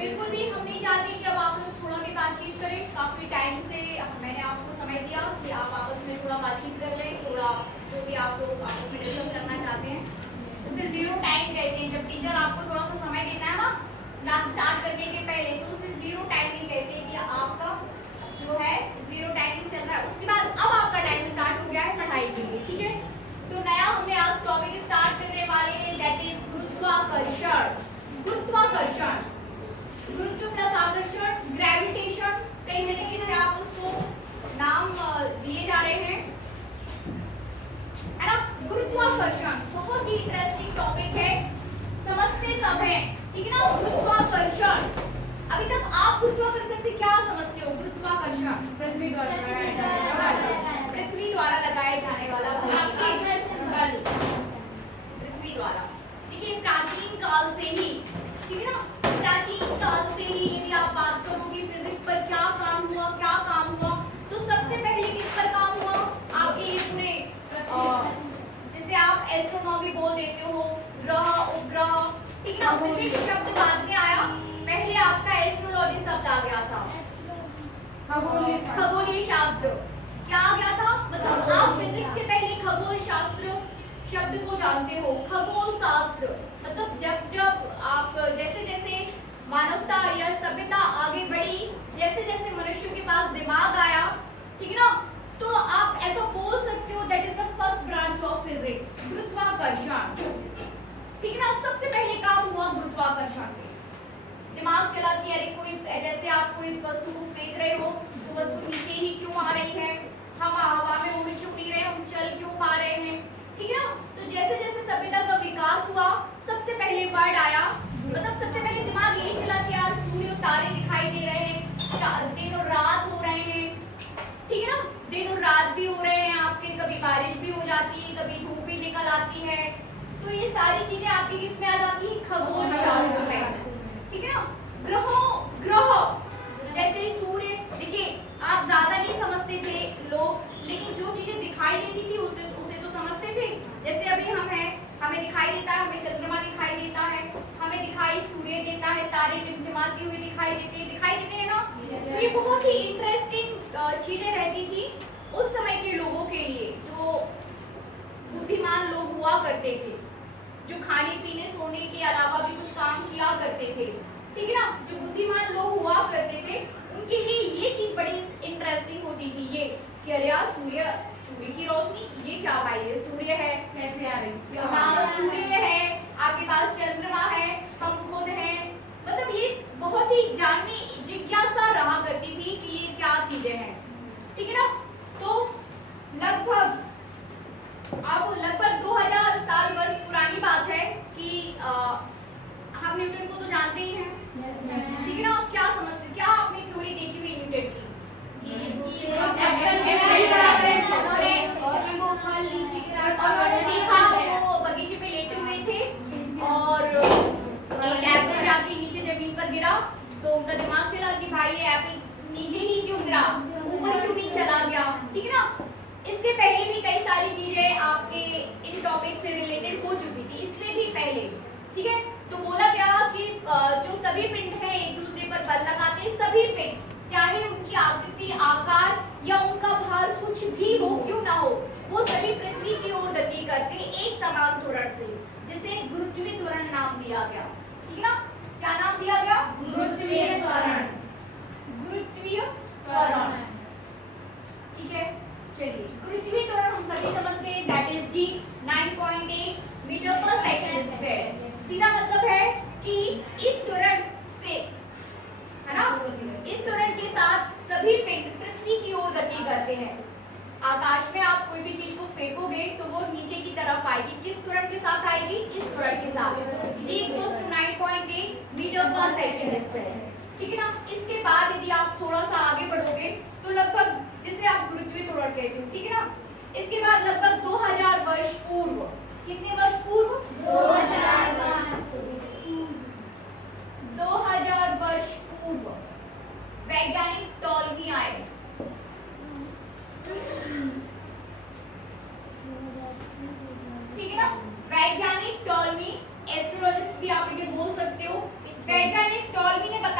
बिल्कुल भी हम नहीं चाहते कि अब आप लोग थोड़ा भी बातचीत करें। काफ़ी टाइम से मैंने आपको समय दिया कि आप आपस में थोड़ा बातचीत कर लें, थोड़ा जो भी आप लोग आपस में डिस्कस करना चाहते हैं। उसे जीरो टाइम कहते हैं। जब टीचर आपको थोड़ा सा समय देता है ना क्लास स्टार्ट करने के पहले, तो उसे जीरो टाइमिंग कहते हैं कि आपका जो है जीरो टाइमिंग चल रहा है। उसके बाद अब आपका टाइम स्टार्ट हो गया है पढ़ाई के लिए, ठीक है। तो नया हमने आज टॉपिक स्टार्ट करने वाले हैं, दैट इज गुरुत्वाकर्षण। गुरुत्वाकर्षण, गुरुत्व प्लस आकर्षण, ग्रेविटेशन, कई तरीके से आप उसको नाम दिए जा रहे हैं, है ना। गुरुत्वाकर्षण बहुत ही इंटरेस्टिंग टॉपिक है, समझते सब हैं, ठीक है ना। गुरुत्वाकर्षण, अभी तक आप गुरुत्वाकर्षण से क्या समझते हो? गुरुत्वाकर्षण पृथ्वी द्वारा लगाए जाने वाला बल, पृथ्वी द्वारा। देखिए प्राचीन काल से ही, ठीक है ना, प्राचीन काल से ही यदि आप बात करोगे फिजिक्स पर क्या काम हुआ, क्या काम हुआ, तो सबसे पहले किस पर काम हुआ? आपके ये पूरे जैसे आप एस्ट्रोनॉमी बोल देते हो, ग्रह उपग्रह, ठीक है ना। फिजिक्स शब्द बाद में आया, पहले आपका एस्ट्रोलॉजी शब्द आ गया था, खगोलीय शास्त्र। क्या आ गया था? मतलब आप फिजिक्स के पहले खगोल शास्त्र शब्द को जानते हो। खगोल शास्त्र मतलब जब जब आप जैसे जैसे मानवता या सभ्यता आगे बढ़ी, जैसे जैसे मनुष्य के पास दिमाग आया, ठीक है ना, तो आप ऐसा बोल सकते हो that is the first branch of physics, गुरुत्वाकर्षण, ठीक है ना। सबसे पहले काम हुआ गुरुत्वाकर्षण पे। दिमाग चला कि अरे कोई जैसे आप कोई वस्तु को फेंक रहे हो तो वस्तु नीचे ही क्यों आ रही है, हम हवा में उड़ क्यों नहीं रहे, हम चल क्यों पा रहे हैं, ठीक है ना। तो जैसे जैसे सभ्यता का विकास हुआ, सबसे पहले वर्ड आया, मतलब सबसे पहले दिमाग यही चला कि यार सूर्य तारे दिखाई दे रहे हैं, दिन और रात हो रहे हैं, ठीक है ना, दिन और रात भी हो रहे हैं आपके, कभी बारिश भी हो जाती है, कभी धूप भी निकल आती है, तो ये सारी चीजें आपकी किस में आ जाती है? खगोल शास्त्र में, ठीक है ना। ग्रह जैसे सूर्य, देखिए आप ज्यादा नहीं समझते थे लोग, लेकिन जो चीजें दिखाई देती थी उसे तो समझते थे। जैसे अभी हम हैं, हमें दिखाई देता है, हमें चंद्रमा दिखाई देता है, हमें दिखाई सूर्य देता है, तारे टिमटिमाते हुए दिखाई देते हैं ना। तो ये बहुत ही इंटरेस्टिंग चीजें रहती थी उस समय के लोगों के लिए, जो बुद्धिमान लोग हुआ करते थे, जो खाने पीने सोने के अलावा भी कुछ काम किया करते थे, ठीक है ना। जो बुद्धिमान लोग हुआ करते थे उनके लिए ये चीज बड़ी इंटरेस्टिंग होती थी, ये कि अरे यार सूर्य की रोशनी, ये क्या भाई, ये सूर्य है, कैसे आ रही, हाँ सूर्य है, आपके पास चंद्रमा है, हम खुद हैं, मतलब ये बहुत ही जानने जिज्ञासा रहा करती थी कि ये क्या चीजें हैं, ठीक है ना। तो लगभग 2000 साल वर्ष पुरानी बात है कि हम न्यूटन को तो जानते ही हैं, ठीक है ना। क्या समझते, क्या आपने थ्योरी देखी हुई न्यूटन की? वो बगीचे पे लेटे हुए थे और एक एप्पल जाके नीचे जमीन पर गिरा, तो उनका दिमाग चला कि भाई ये एप्पल नीचे ही क्यों गिरा, ऊपर क्यों नहीं चला गया, ठीक है ना। इसके पहले भी कई सारी चीजें आपके इन टॉपिक से रिलेटेड हो चुकी थी, इससे भी पहले, ठीक है। तो बोला गया कि जो सभी पिंड हैं एक दूसरे पर बल लगाते हैं, सभी पिंड चाहे उनकी आकृति, आकार या उनका भार कुछ भी हो क्यों ना हो, वो सभी पृथ्वी की ओर गति करते हैं एक समान त्वरण से, जिसे गुरुत्वीय त्वरण नाम दिया गया, ठीक है ना। क्या नाम दिया गया? गुरुत्वीय त्वरण, गुरुत्वीय त्वरण, ठीक है। चलिए गुरुत्वीय त्वरण हम सभी समझते हैं, दैट इज जी 9.8 मीटर पर सेकंड स्क्वायर। सीधा मतलब है कि इस त्वरण से, है ना, इस त्वरण के साथ सभी पिंड पृथ्वी की ओर गति करते हैं। आकाश में आप कोई भी चीज को फेंकोगे तो वो नीचे की तरफ आएगी, किस त्वरण के साथ आएगी? इस त्वरण के साथ, g = 9.8 मीटर पर सेकंड स्क्वायर, ठीक है ना। इसके बाद यदि आप थोड़ा सा आगे बढ़ोगे तो लगभग, जिसे आप गुरुत्वीय त्वरण कहते हो, ठीक है ना, इसके बाद लगभग 2000 वर्ष पूर्व, कितने वर्ष पूर्व? 2000 वर्ष पूर्व वैज्ञानिक टॉलमी आए, ठीक है ना। वैज्ञानिक टॉलमी, एस्ट्रोलॉजिस्ट भी आप इसे बोल सकते हो। वैज्ञानिक टॉलमी ने बताया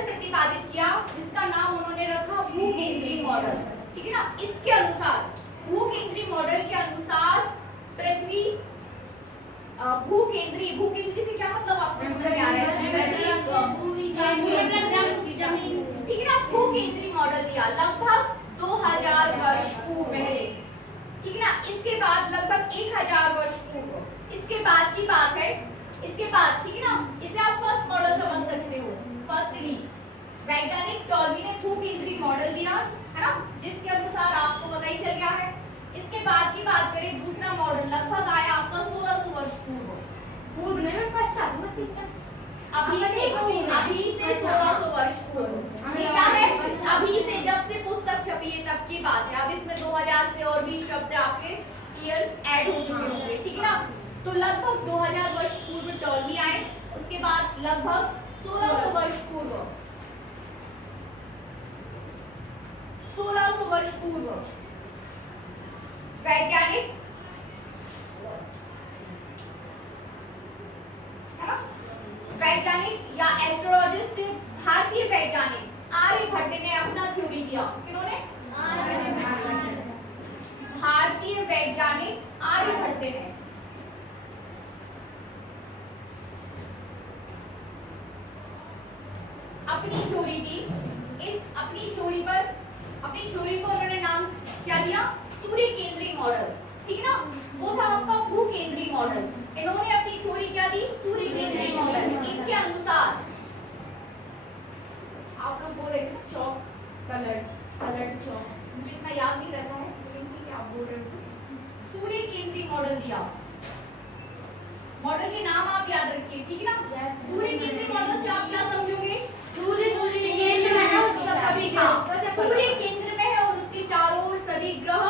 मॉडल प्रतिपादित किया जिसका नाम उन्होंने रखा भूकेंद्री मॉडल, ठीक है ना। इसके अनुसार भूकेंद्री मॉडल के अनुसार पृथ्वी भूकेंद्री से क्या मतलब आपको समझ में आ रहा है? ठीक है ना। भूकेंद्री मॉडल दिया लगभग 2000 वर्ष पूर्व पहले, ठीक है ना। इसके बाद लगभग 1000 वर्ष पूर्व, इसके बाद की बात है, इसके बाद, ठीक है ना। इसे आप फर्स्ट मॉडल समझ सकते हो। फर्स्टली वैज्ञानिक टॉलमी ने भूकेंद्री मॉडल दिया, है ना, जिसके अनुसार आपको पता ही चल गया है। इसके बाद की बात करें, दूसरा मॉडल लगभग आया आपका 1600 वर्ष पूर्व। अभी से 1600 वर्ष पूर्व, क्या है? अभी से जब से पुस्तक छपी है तब की बात है। अब इसमें 2000 से और भी शब्द आपके ईयर्स ऐड हो चुके होंगे, ठीक है ना। तो लगभग 2000 वर्ष पूर्व टॉलमी आए, उसके बाद लगभग 1600 वर्ष पूर्व, 1600 वर्ष पूर्व वैज्ञानिक, है ना, वैज्ञानिक या एस्ट्रोलॉजिस्ट भारतीय वैज्ञानिक आर्यभट्ट ने अपना थ्योरी दिया। किन्होंने? भारतीय वैज्ञानिक आर्यभट्ट ने अपनी थ्योरी दी। इस अपनी थ्योरी को उन्होंने नाम क्या दिया? सूर्य केंद्री मॉडल, ठीक है ना। वो था आपका भू केंद्री मॉडल। इन्होंने अपनी थ्योरी क्या दी? सूर्य केंद्री मॉडल। इनके अनुसार आप लोग बोल रहे थे चौक कलर्ड चौक, मुझे इतना याद नहीं रहता है लेकिन क्या आप बोल रहे हो। सूर्य केंद्री मॉडल दिया। मॉडल के नाम आप याद रखिए, ठीक है ना। सूर्य केंद्री मॉडल से आप क्या समझोगे? सूर्य केंद्र में है, उसका सभी ग्रह सूर्य केंद्र में है और उसके चारों ओर सभी ग्रह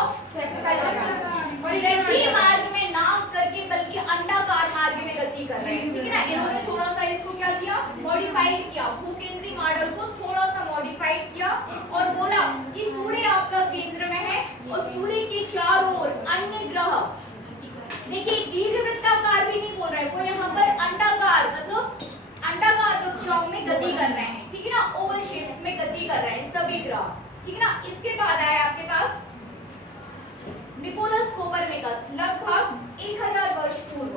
वृद्धि मार्ग में ना करके बल्कि अंडाकार मार्ग में गति कर रहे हैं, ठीक है ना। इन्होंने थोड़ा सा इसको क्या किया? मॉडिफाइड किया। भूकेंद्री मॉडल को थोड़ा सा मॉडिफाइड किया और बोला कि सूर्य आपका केंद्र में है और सूर्य के चारों ओर अन्य ग्रह, देखिए दीर्घवृत्ताकार भी नहीं बोल रहे, वो यहाँ पर अंडाकार मतलब अंडाकार कक्षाओं में गति कर रहे हैं, ठीक है ना। ओवल शेप्स में गति कर रहे हैं सभी ग्रह, ठीक है ना। इसके बाद आया आपके पास निकोलस कोपरनिकस, लगभग 1000 वर्ष पूर्व।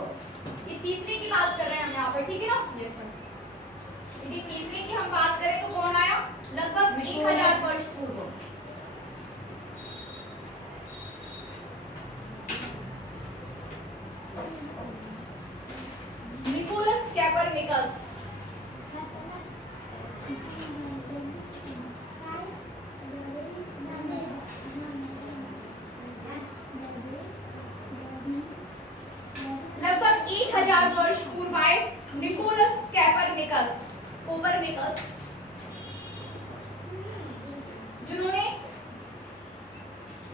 ये तीसरे की बात कर रहे हैं हम यहाँ पर, ठीक है ना। यदि तीसरे की हम बात करें तो कौन आया? लगभग 1000 वर्ष पूर्व। निकोलस कोपरनिकस, लगभग 1000 वर्ष पूर्व आए निकोलस कोपरनिकस, जिन्होंने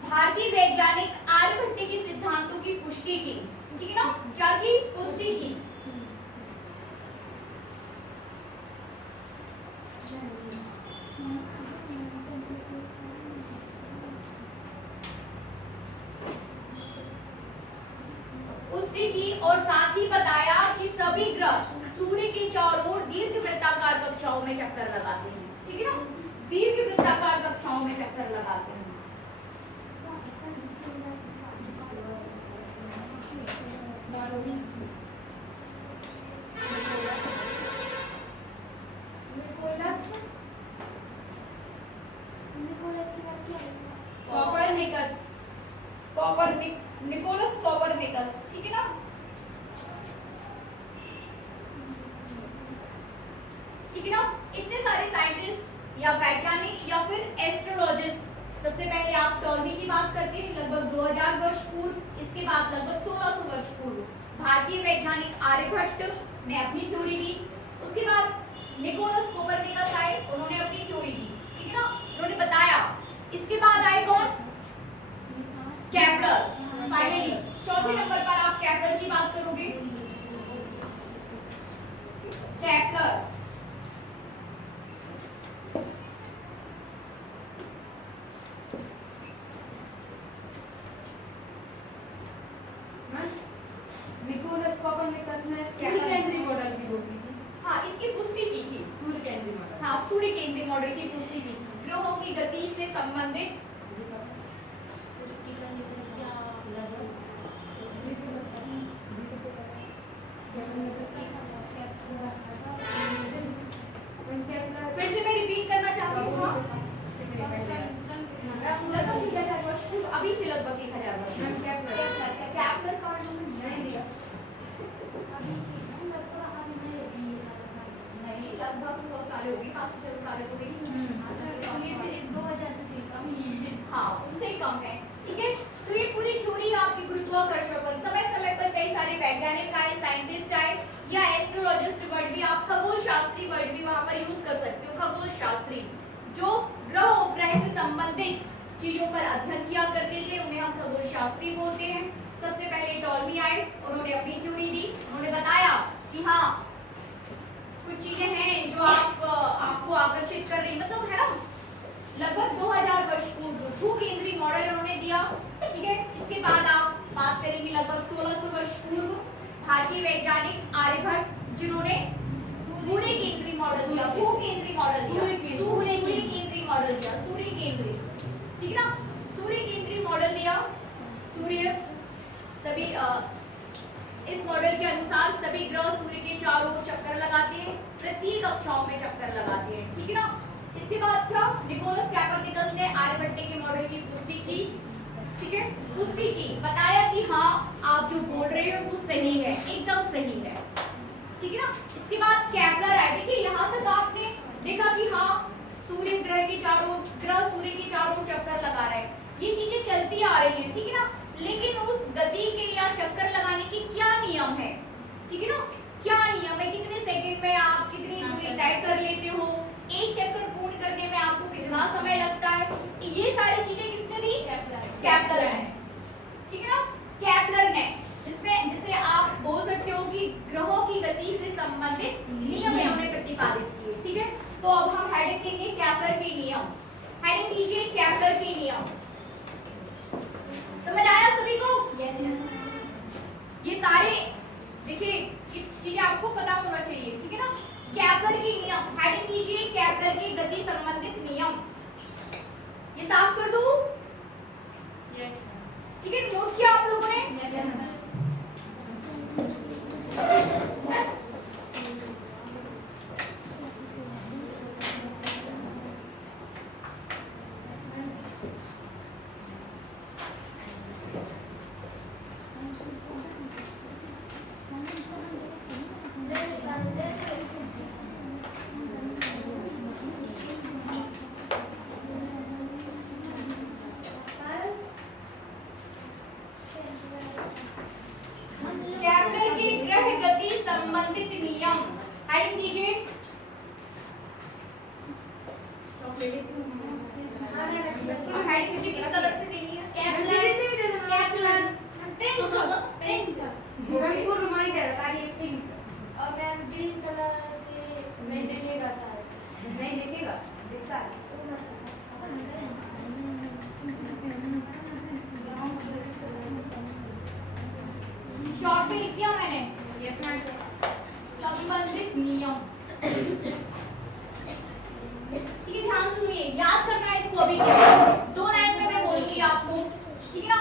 भारतीय वैज्ञानिक आर्यभट्ट के सिद्धांतों की पुष्टि की, ठीक है ना। क्या की? पुष्टि की। पुष्टि की और साथ ही बताया कि सभी ग्रह सूर्य के चारों ओर दीर्घवृत्ताकार कक्षाओं में चक्कर लगाते हैं, ठीक है ना। दीर्घवृत्ताकार कक्षाओं में चक्कर लगाते हैं। निकोलस कोपरनिकस, ठीक है ना। ठीक है ना। इतने सारे साइंटिस्ट या वैज्ञानिक या फिर एस्ट्रोलॉजिस्ट, सबसे पहले आप टॉलमी की बात करते हैं लगभग 2000 वर्ष पूर्व, इसके बाद लगभग 1600 वर्ष पूर्व भारतीय वैज्ञानिक आर्यभट्ट ने अपनी थ्योरी दी। उसके बाद निकोलस कोपरनिकस आए, उन्होंने अपनी थ्योरी दी, ठीक है ना, उन्होंने बताया। इसके बाद आए कौन? केपलर। फाइनली चौथे नंबर पर आप केपलर की बात करोगे। केपलर निकोलस कोपरनिकस ने सूर्य केंद्री मॉडल की बोली थी। हाँ, इसकी पुष्टि की थी। सूर्य केंद्री मॉडल, हाँ, सूर्य केंद्रीय मॉडल की पुष्टि की ग्रहों की गति से संबंधित फिर से मैं रिपीट करना चाहती हूँ। लगभग 1000 वर्ष पूर्व, अभी से लगभग 1000 वर्ष कैप्लर का नहीं दिया, नहीं लगभग बहुत साल होगी, 5-6 साल हो गई। हाँ उनसे कम है, ठीक है। तो ये पूरी थ्योरी आपकी गुरुत्वाकर्षण पर समय समय पर कई सारे वैज्ञानिक आए, साइंटिस्ट आए या एस्ट्रोलॉजिस्ट वर्ड भी, आप खगोल शास्त्री वर्ड भी वहां पर यूज कर सकते हो। खगोल शास्त्री जो ग्रह उपग्रह से संबंधित चीजों पर अध्ययन किया करते थे उन्हें हम खगोल शास्त्री बोलते हैं। सबसे पहले टॉलमी आए, उन्होंने अपनी थ्योरी दी, उन्होंने बताया कि हाँ कुछ चीजें हैं जो आपको आकर्षित कर रही, मतलब है ना, लगभग 2000 वर्ष पूर्व भू केंद्रीय मॉडल उन्होंने दिया, ठीक है। इसके बाद आप बात करेंगे लगभग 1600 वर्ष पूर्व भारतीय वैज्ञानिक आर्यभट्ट, जिन्होंने सूर्य केंद्रीय मॉडल दिया, भू केंद्रीय मॉडल दिया, सूर्य केंद्रीय मॉडल दिया, सूर्य केंद्रीय, ठीक है ना, सूर्य केंद्रीय मॉडल दिया। सूर्य सभी इस मॉडल के अनुसार सभी ग्रह सूर्य के चारों ओर चक्कर लगाते हैं, प्रत्येक कक्षाओं में चक्कर लगाते हैं, ठीक है ना। इसके बाद क्या, निकोलस कोपर्निकस ने आर्यभट्ट के मॉडल की पुष्टि की, ठीक है, पुष्टि की, बताया कि हाँ आप जो बोल रहे हो वो सही है, एकदम सही है, ठीक है ना। इसके बाद केपलर है, देखिए यहाँ तक आपने देखा कि हाँ सूर्य ग्रह के चारों चक्कर लगा रहे हैं, ये चीजें चलती आ रही हैं, ठीक है ना। लेकिन उस गति के या चक्कर लगाने के क्या नियम है, ठीक है ना, क्या नियम है, कितने सेकंड में आप कितनी दूरी तय कर लेते हो, एक चक्कर पूर्ण करने में आपको कितना समय लगता है, ये सारी चीजें किसने दी, केपलर ने, ठीक है ना, केपलर ने, जिसे आप बोल सकते हो कि ग्रहों की गति से संबंधित नियम उन्होंने प्रतिपादित किए, ठीक है। तो अब हम हेडिंग देंगे केपलर के नियम, हेडिंग कीजिए केपलर के नियम। समझ आया सभी को? यस। ये सारे देखिए ये चीजें आपको पता होना चाहिए, ठीक है ना। केपलर के नियम, हेडिंग कीजिए केपलर की गति संबंधित नियम। ये साफ कर दूं? यस। ठीक है, नोट किया आप लोगों ने? यस। केपलर के ग्रह गति संबंधित नियम, हेडिंग दीजिए। हेडिंग मुझे किस कलर से देनी है? केपलर से भी दे दो। केपलर पिंक हमको रिमाइंडर ये पिंक, और मैं ग्रीन कलर से नहीं देखेगा शायद, नहीं देखेगा, देखता है शॉर्ट में लिख दिया मैंने, ये संबंधित नियम, ठीक है। ध्यान से सुनिए, याद करना है इसको, अभी 2 लाइन में मैं बोलूंगी आपको, ठीक है ना।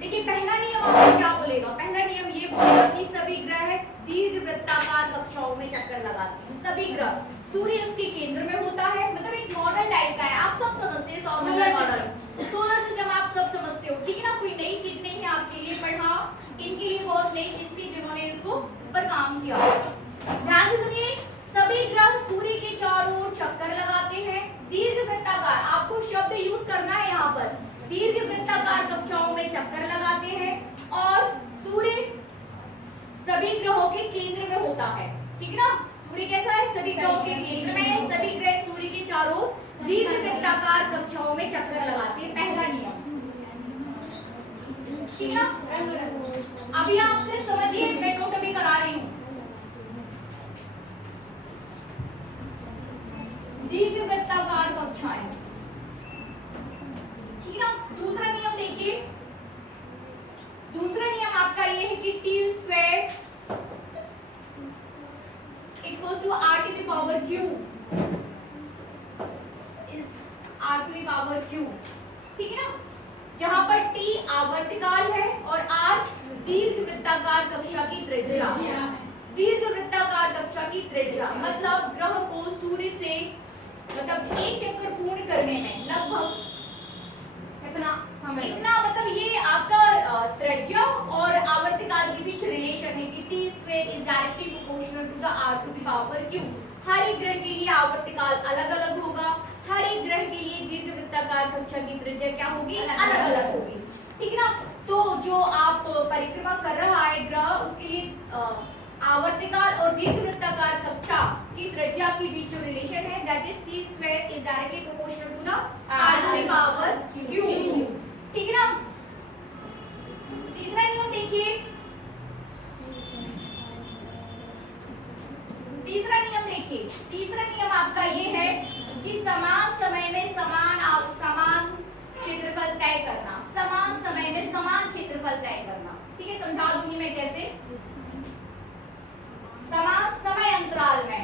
देखिए पहला नियम आपको क्या बोलेगा, पहला नियम ये बोलेगा कि सभी ग्रह दीर्घ वृत्ताकार कक्षाओं में चक्कर लगाते हैं, सभी ग्रह, सूर्य उसके केंद्र में होता है, मतलब एक मॉडल टाइप का है, आप सब समझते हैं, सोलर सिस्टम आप सब समझते हो, ठीक है ना। कोई नई चीज नहीं है आपके लिए, पर हाँ इनके लिए बहुत नई चीज थी जिन्होंने इसको पर काम किया। ध्यान से सुनिए, सभी ग्रह सूर्य के चारों ओर चक्कर लगाते हैं, दीर्घ वृत्ताकार, आपको शब्द यूज करना है यहाँ पर, दीर्घ वृत्ताकार कक्षाओं में चक्कर लगाते हैं, और सूर्य सभी ग्रहों के केंद्र में होता है, ठीक है ना। सूर्य कैसा है, सभी ग्रहों के केंद्र में है, सभी ग्रह सूर्य के चारों दीर्घ वृत्ताकार कक्षाओं में चक्कर लगाते हैं, पहला नियम, ठीक है ना। अभी आप सिर्फ समझिए, मैं नोट अभी करा रही हूँ। दीर्घ वृत्ताकार कक्षाएं, ठीक है ना। दूसरा नियम देखिए, दूसरा नियम आपका ये है कि t² = r⁻³ to the power Q, ठीक है ना। जहां पर t आवर्तकाल है और r दीर्घवृत्ताकार कक्षा की त्रिज्या। दीर्घवृत्ताकार कक्षा की त्रिज्या मतलब ग्रह को सूर्य से मतलब एक चक्कर पूर्ण करने में लगभग इतना मतलब ये आपका त्रिज्या और आवर्तकाल के बीच रिलेशन है कि t square is directly proportional to the r to the power q। हर एक ग्रह के लिए आवर्तकाल अलग-अलग होगा, हर एक ग्रह के लिए दीर्घवृत्ताकार कक्षा की त्रिज्या क्या होगी, अलग-अलग होगी, ठीक है ना। तो जो आप परिक्रमा कर रहा है ग्रह, उसके लिए आवर्तकाल और दीर्घवृत्ताकार कक्षा की त्रिज्या के बीच जो रिलेशन है that is t square is directly proportional to the r to the power q, ठीक है ना। तीसरा नियम देखिए, तीसरा नियम आपका ये है कि समान समय में समान क्षेत्रफल तय करना, समान समय में समान क्षेत्रफल तय करना, ठीक है। समझा दूंगी मैं कैसे। समान समय अंतराल में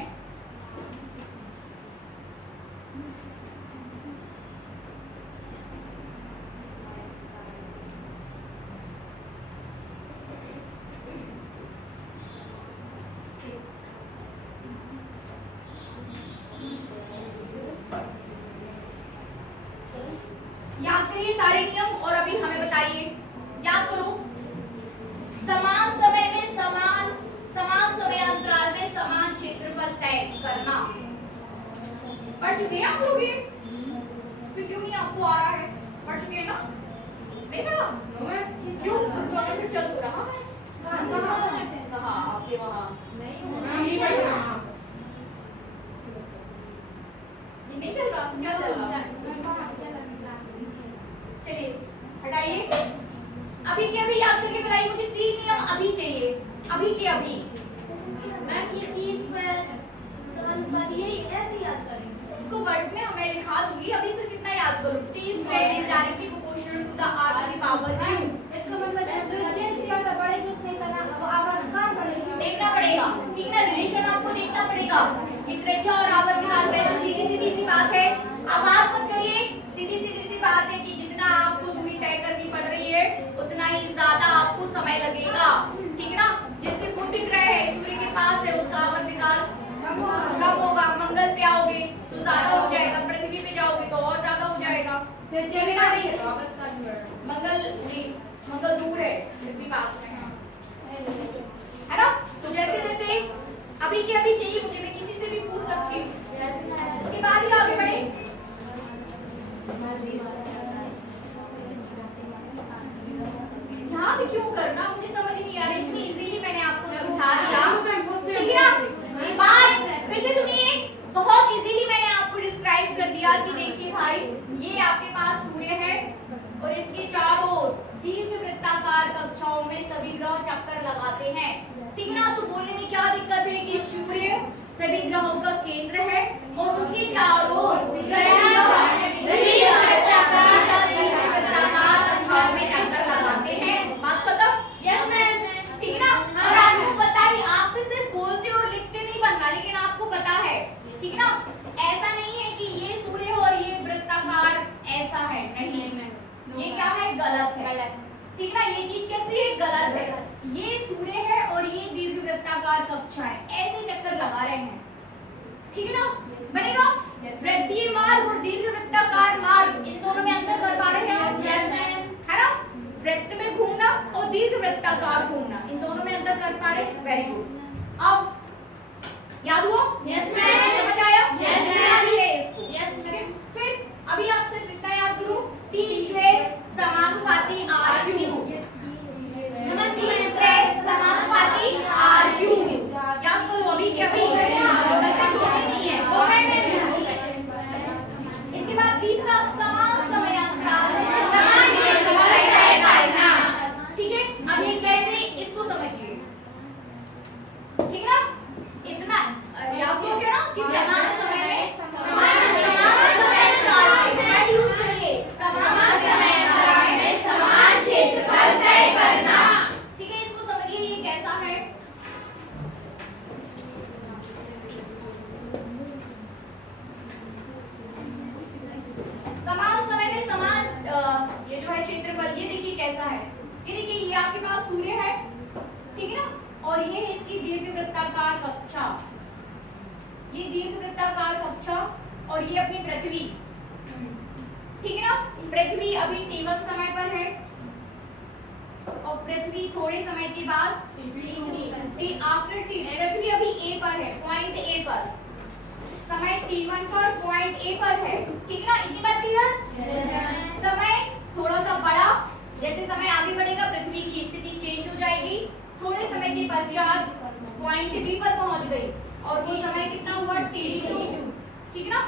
याद करिए सारे नियम और अभी हमें बताइए, याद करो। समान समय में समान समय अंतराल में समान क्षेत्रफल तय करना पढ़ चुके हैं आप लोग ये, फिर क्यों नहीं आपको आ रहा है? पढ़ चुके हैं ना? नहीं पढ़ा? क्यों? तो फिर चल तो रहा है कहाँ आपके वहाँ नहीं चल रहा, तो क्या चल रहा? चलिए हटाइए, अभी के अभी याद करके बताइए मुझे। 3 नियम अभी चाहिए, अभी के अभी। मैम ये 30 में समानुपाती यही ऐसे याद करेंगे, इसको वर्ड्स में मैं लिखा दूंगी, अभी सिर्फ इतना याद करो। t square is directly proportional to the r to the power q। इसका मतलब है जो चेंज ज्यादा बढ़ेगी उतने तरह अब आवर्तकाल बढ़ेगी, देखना पड़ेगा, ठीक ना, रिलेशन आपको देखना पड़ेगा कि त्रिज्या और आवर्तकाल में सीधी सी बात है। अब बात मत करिए, सीधी सी बात है कि जितना आपको दूरी तय करनी पड़ रही है उतना ही ज्यादा आपको समय लगेगा, ठीक है ना। जैसे बुध ग्रह है, सूर्य के पास है, उसका आवर्तकाल कम होगा। मंगल पे आओगे तो ज्यादा हो जाएगा, पृथ्वी पे जाओगे तो और ज्यादा हो जाएगा, ठीक है ना। मंगल दूर है, पृथ्वी पास में है ना। तो जैसे जैसे अभी के अभी चाहिए मुझे, मैं किसी से भी पूछ सकती हूँ, इसके बाद ही आगे बढ़े। याद क्यों करना मुझे समझ नहीं आ रहा, इतनी इजीली मैंने आपको समझा दिया, ठीक है ना। बात फिर से सुनिए, बहुत इजीली मैंने आपको डिस्क्राइब कर दिया कि देखिए भाई ये आपके पास सूर्य है और इसके चारों दीर्घवृत्ताकार कक्षाओं में सभी ग्रह चक्कर लगाते हैं, ठीक है ना। तो बोलने में क्या दिक्कत है कि सूर्य सभी ग्रहों का केंद्र है और उसके चारों कक्षाओं में चक्कर लगाते हैं। बात खत्म? यस मैम, ठीक है ना। और आपको पता ही, आपसे सिर्फ बोलते और लिखते नहीं बनना, लेकिन आपको पता है, ठीक है ना। ऐसा नहीं है कि ये सूर्य और ये वृत्ताकार ऐसा है, नहीं है मैम, ये क्या है, गलत है, ठीक है ना। ये चीज कैसी है, गलत है। ये सूर्य है और ये दीर्घवृत्ताकार कक्षा है, ऐसे चक्कर लगा रहे हैं, ठीक है ना। बनेगा वृत्तीय मार्ग और दीर्घवृत्ताकार मार्ग, इन दोनों में अंतर कर पा रहे हैं? यस मैम, है ना। वृत्त में घूमना और दीर्घवृत्ताकार घूमना, इन दोनों में अंतर कर पा रहे हैं, वेरी गुड। अब याद हुआ? यस मैम, समझ आया? Yes ma'am, yes ma'am. फिर अभी आप सिर्फ इतना याद करो, t स्क्वायर समानुपाती r3, समानुपाती r3 याद करो। अभी क्या छोटी नहीं है, हो गए मेरे। इसके बाद तीसरा समान समय अंतराल, समान क्षेत्रफल तय करना, ठीक है। अब ये कैसे, इसको समझिए, ठीक है ना। इतना याद हो गया ना कि ऐसा है, ये देखिए ये आपके पास सूर्य है, ठीक है ना, और ये है इसकी दीर्घवृत्ताकार कक्षा, ये दीर्घवृत्ताकार कक्षा, और ये अपनी पृथ्वी, ठीक है ना। पृथ्वी अभी T1 समय पर है और पृथ्वी थोड़े समय के बाद आफ्टर पृथ्वी अभी A पर है, पॉइंट A पर, समय T1 पर पॉइंट A पर है, ठीक है ना, इतनी बात क्लियर। समय थोड़ा सा बड़ा, जैसे समय आगे बढ़ेगा पृथ्वी की स्थिति चेंज हो जाएगी, थोड़े समय के पश्चात पॉइंट B पर पहुंच गई और वो समय कितना हुआ T2, ठीक है ना।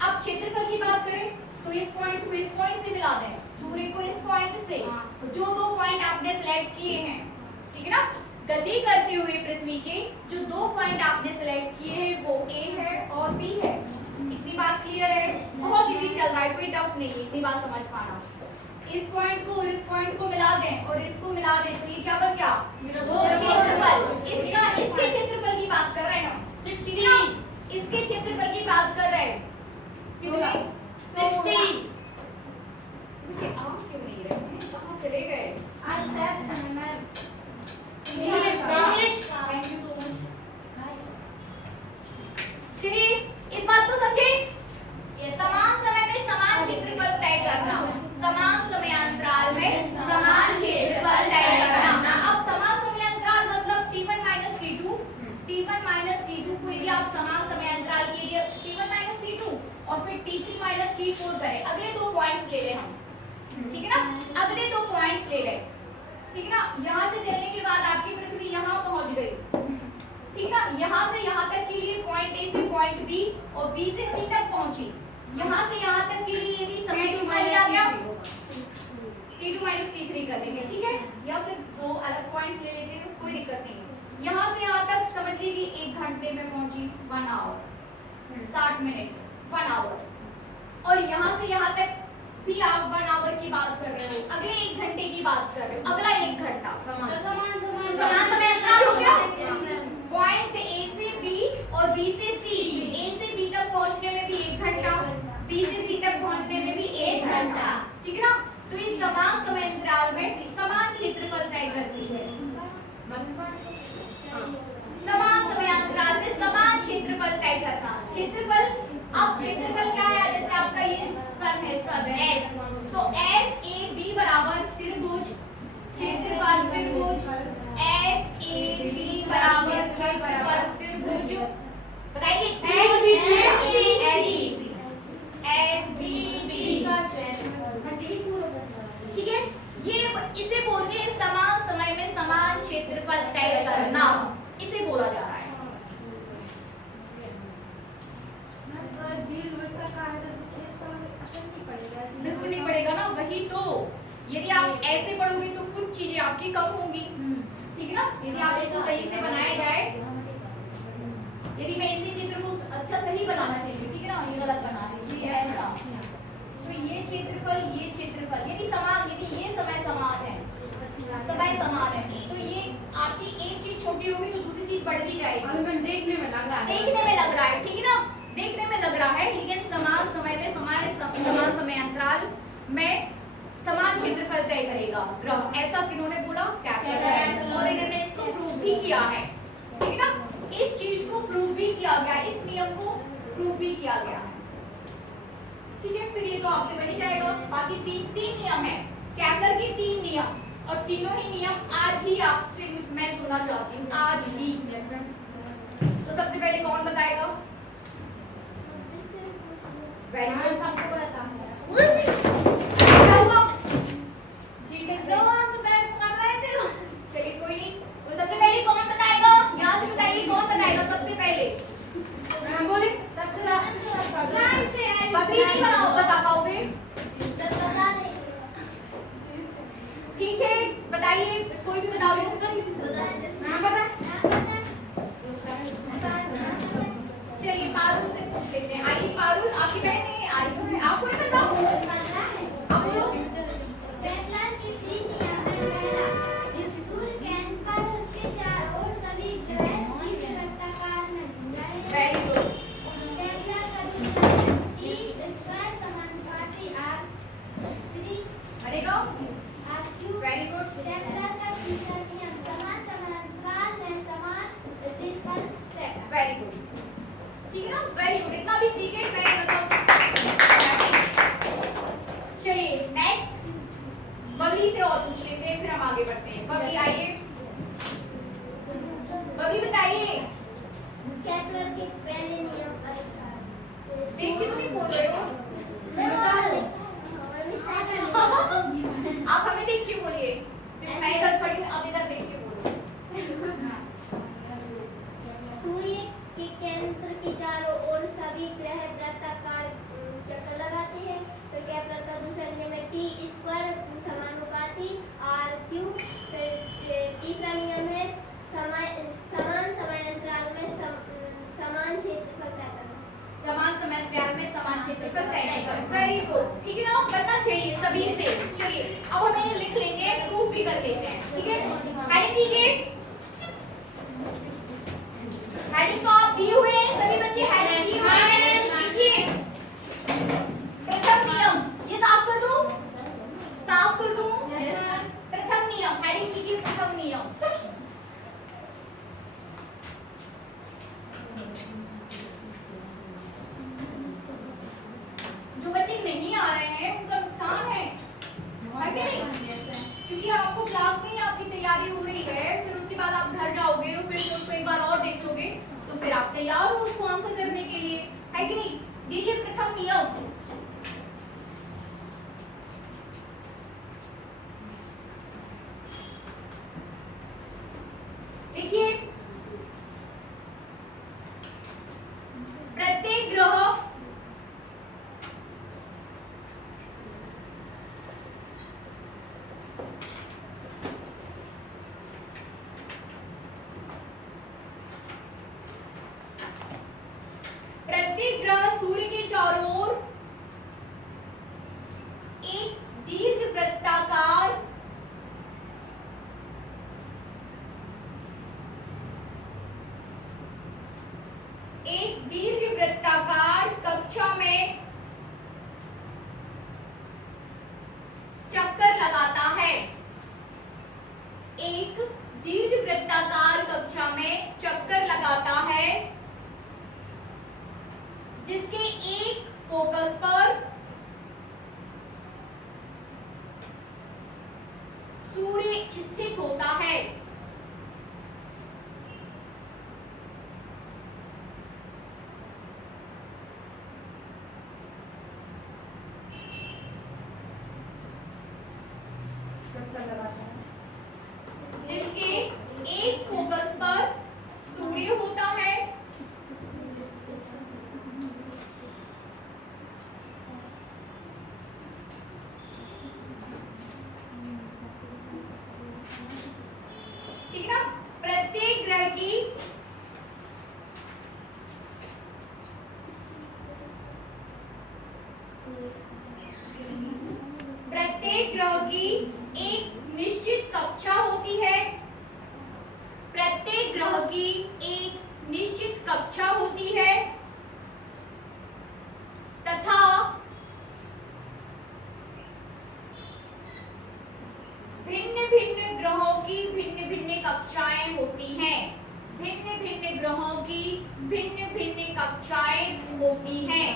अब क्षेत्रफल की बात करें तो इस पॉइंट को इस पॉइंट से मिला दें, सूर्य को इस पॉइंट से, जो दो पॉइंट आपने सिलेक्ट किए हैं, ठीक है ना, गति करते हुए पृथ्वी के जो दो पॉइंट आपने सिलेक्ट किए हैं वो A है और B है, इतनी बात क्लियर है। बहुत इजी चल रहा है, कोई टफ नहीं है, इतनी बात समझ पाना। इस पॉइंट को इस पॉइंट को मिला दें और इसको मिला दें तो ये क्या बन गया, क्षेत्रफल। इसका इसके क्षेत्रफल की बात कर रहे हैं हम, 16, इसके क्षेत्रफल की बात कर रहे हैं, कितने 16। मुझे आप क्यों नहीं रहे हैं, कहाँ चले गए? आज टेस्ट है मैं English, thank you so much. चलिए इस बात को समझे, ये समान समय में समान क्षेत्रफल तय करना, समान समय अंतराल में समान क्षेत्रफल तय करना। अब समान समय अंतराल मतलब T1 minus T2, T1 minus T2 को यदि आप समान समय अंतराल के लिए T1 माइनस T2 और फिर T3 माइनस T4 करें, अगले दो पॉइंट्स ले लें हम, ठीक है ना, अगले दो पॉइंट्स ले लें, ठीक है ना। यहाँ से चलने के बाद आपकी पृथ्वी यहाँ पहुँच गई, ठीक है ना, यहाँ से यहाँ तक के लिए पॉइंट A से पॉइंट B और B से C तक पहुँची, यहाँ से यहाँ तक के लिए यदि समय कितना लिया गया T2 माइनस T3 कर लेंगे, ठीक है, या फिर दो अलग पॉइंट्स ले लेते हैं, कोई दिक्कत नहीं है। यहाँ से यहाँ तक समझ लीजिए 1 घंटे में पहुंची, 1 आवर, 60 मिनट 1 आवर, और यहाँ से यहाँ तक भी आप 1 आवर की बात कर रहे हो, अगले 1 घंटे की बात कर रहे हो, अगला 1 घंटा समान समय अंतराल हो गया। पॉइंट A से B और B से C, A से B तक पहुंचने में भी 1 घंटा, B से C तक पहुंचने में भी 1 घंटा, ठीक है ना। तो इस समान समय अंतराल में समान क्षेत्रफल तय करती है, समान समय अंतराल में समान क्षेत्रफल तय करना। क्षेत्रफल, अब क्षेत्रफल क्या है, जैसे आपका ये सन है, सन S, तो SAB बराबर त्रिभुज, क्षेत्रफल त्रिभुज SAB बराबर क्षेत्रफल त्रिभुज, बताइए SBC का क्षेत्रफल, ठीक है। ये इसे बोलते हैं समान समय में समान क्षेत्रफल तय करना, इसे बोला जा रहा है। बिल्कुल नहीं पड़ेगा ना, वही तो, यदि आप ऐसे पढ़ोगे तो कुछ चीजें आपकी कम होंगी, ठीक है ना। यदि आप इसको सही से बनाया जाए, यदि मैं इसी चित्र को अच्छा सही बनाना चाहिए, ठीक है ना, ये गलत बना रही है, ये ऐसा, तो ये क्षेत्रफल यदि समान, यदि ये समय समान है, समय समान है, तो ये आपकी एक चीज छोटी होगी तो दूसरी चीज बढ़ती जाएगी, देखने में लग रहा है, ठीक है ना, देखने में लग रहा है, लेकिन समान समय में समान समय अंतराल में समान क्षेत्रफल तय करेगा ग्रह, ऐसा किन्होंने बोला, कैप्टन, और इन्होंने इसको प्रूव भी किया है, ठीक है ना। इस चीज को प्रूव भी किया गया, इस नियम को प्रूव भी किया गया है, ठीक है। फिर ये तो आपसे बन ही जाएगा। बाकी तीन नियम है, कैप्लर के 3 नियम, और तीनों ही नियम आज ही आपसे मैं सुनना चाहती हूँ, आज ही। तो सबसे पहले कौन बताएगा? वेरी गुड, सबको पता है। क्या हुआ? जी चलिए कोई नहीं, तो सबसे पहले कौन बताएगा? यहाँ से बताइए, कौन बताएगा सबसे पहले? मैं बोली पति नहीं बता पाओगे, ठीक है, बताइए, कोई भी बता दो। चलिए पारुल से पूछ लेते हैं। आइए पारुल, आपकी बहन है, आइए है, आपको नहीं पता? आप बोलो। वेरी गुड, बनेगा ना, वेरी गुड, इतना भी सीखे मैं मतलब। चलिए नेक्स्ट बबली से और पूछ लेते हैं, फिर हम आगे बढ़ते हैं। बबली आइए, बबली बताइए। केपलर के पहले नियम अनुसार देख के तो नहीं बोल रहे हो, आप हमें देख के बोलिए। मैं इधर खड़ी हूँ, आप इधर देख के बोलो। सूर्य के केंद्र के चारों ओर सभी ग्रह वृत्ताकार चक्कर लगाते हैं। तो केपलर का दूसरा नियम है टी स्क्वायर समानुपाती आर क्यू। फिर तीसरा नियम है समान समयांतराल में समान क्षेत्रफल तय करना। समान समयांतराल में समान क्षेत्रफल तय करना, वेरी गुड, ठीक है ना, करना चाहिए सभी से। चलिए अब हम इन्हें लिख लेंगे, प्रूफ भी कर लेते हैं, ठीक है। हेडिंग दीजिए, हेडिंग को आप दिए हुए हैं सभी बच्चे, हेडिंग दिए हुए हैं, लिखिए। प्रथम नियम, ये साफ कर दूं, साफ कर दूं। प्रथम नियम, हेडिंग कीजिए प्रथम नियम। जो बच्चे नहीं आ रहे हैं उनका नुकसान है कि नहीं? क्योंकि आपको क्लास में ही आपकी तैयारी हो रही है, फिर उसके बाद आप घर जाओगे और फिर उसको एक बार और देख लोगे, तो फिर आप तैयार हो उसको आंसर करने के लिए, है कि नहीं? दीजिए प्रथम नियम। देखिए, प्रत्येक ग्रह सूर्य के चारों ओर एक दीर्घवृत्ताकार कक्षा में चक्कर लगाता है। एक दीर्घवृत्ताकार कक्षा में चक्कर लगाता है जिसके एक फोकस पर सूर्य स्थित होता है। जिसके एक फोकस पर सूर्य होता है ठीक है ना। प्रत्येक ग्रह की एक निश्चित कक्षा होती है। प्रत्येक ग्रह की एक निश्चित कक्षा होती है तथा भिन्न भिन्न ग्रहों की भिन्न भिन्न कक्षाएं होती हैं। भिन्न भिन्न ग्रहों की भिन्न भिन्न कक्षाएं होती हैं।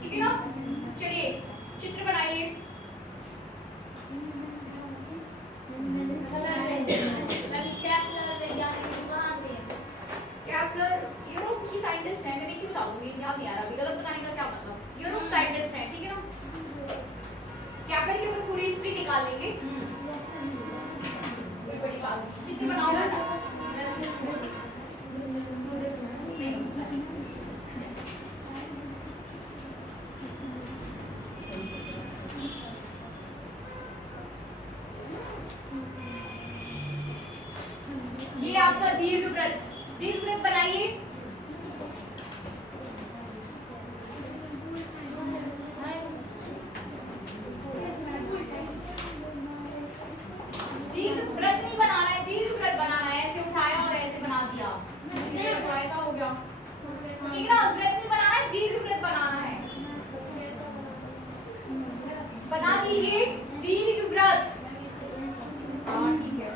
ठीक है ना। चलिए चित्र बनाइए। केपलर यूरोप की साइंटिस्ट है, मैं देखिए बता दूंगी, ध्यान नहीं आ रहा अभी, गलत बताने का क्या मतलब। यूरोप साइंटिस्ट है, ठीक है ना। केपलर के ऊपर पूरी हिस्ट्री निकाल लेंगे, कोई बड़ी बात नहीं। चित्र बनाओ। ये आपका दीर्घवृत्त बनाइए। दीर्घवृत्त नहीं बनाना है, दीर्घवृत्त बनाना है। ऐसे उठाया और ऐसे बना दिया, ऐसा हो गया, ठीक है ना। वृत्त नहीं बनाना है, दीर्घवृत्त बनाना है। बना दीजिए दीर्घवृत्त। हाँ ठीक है।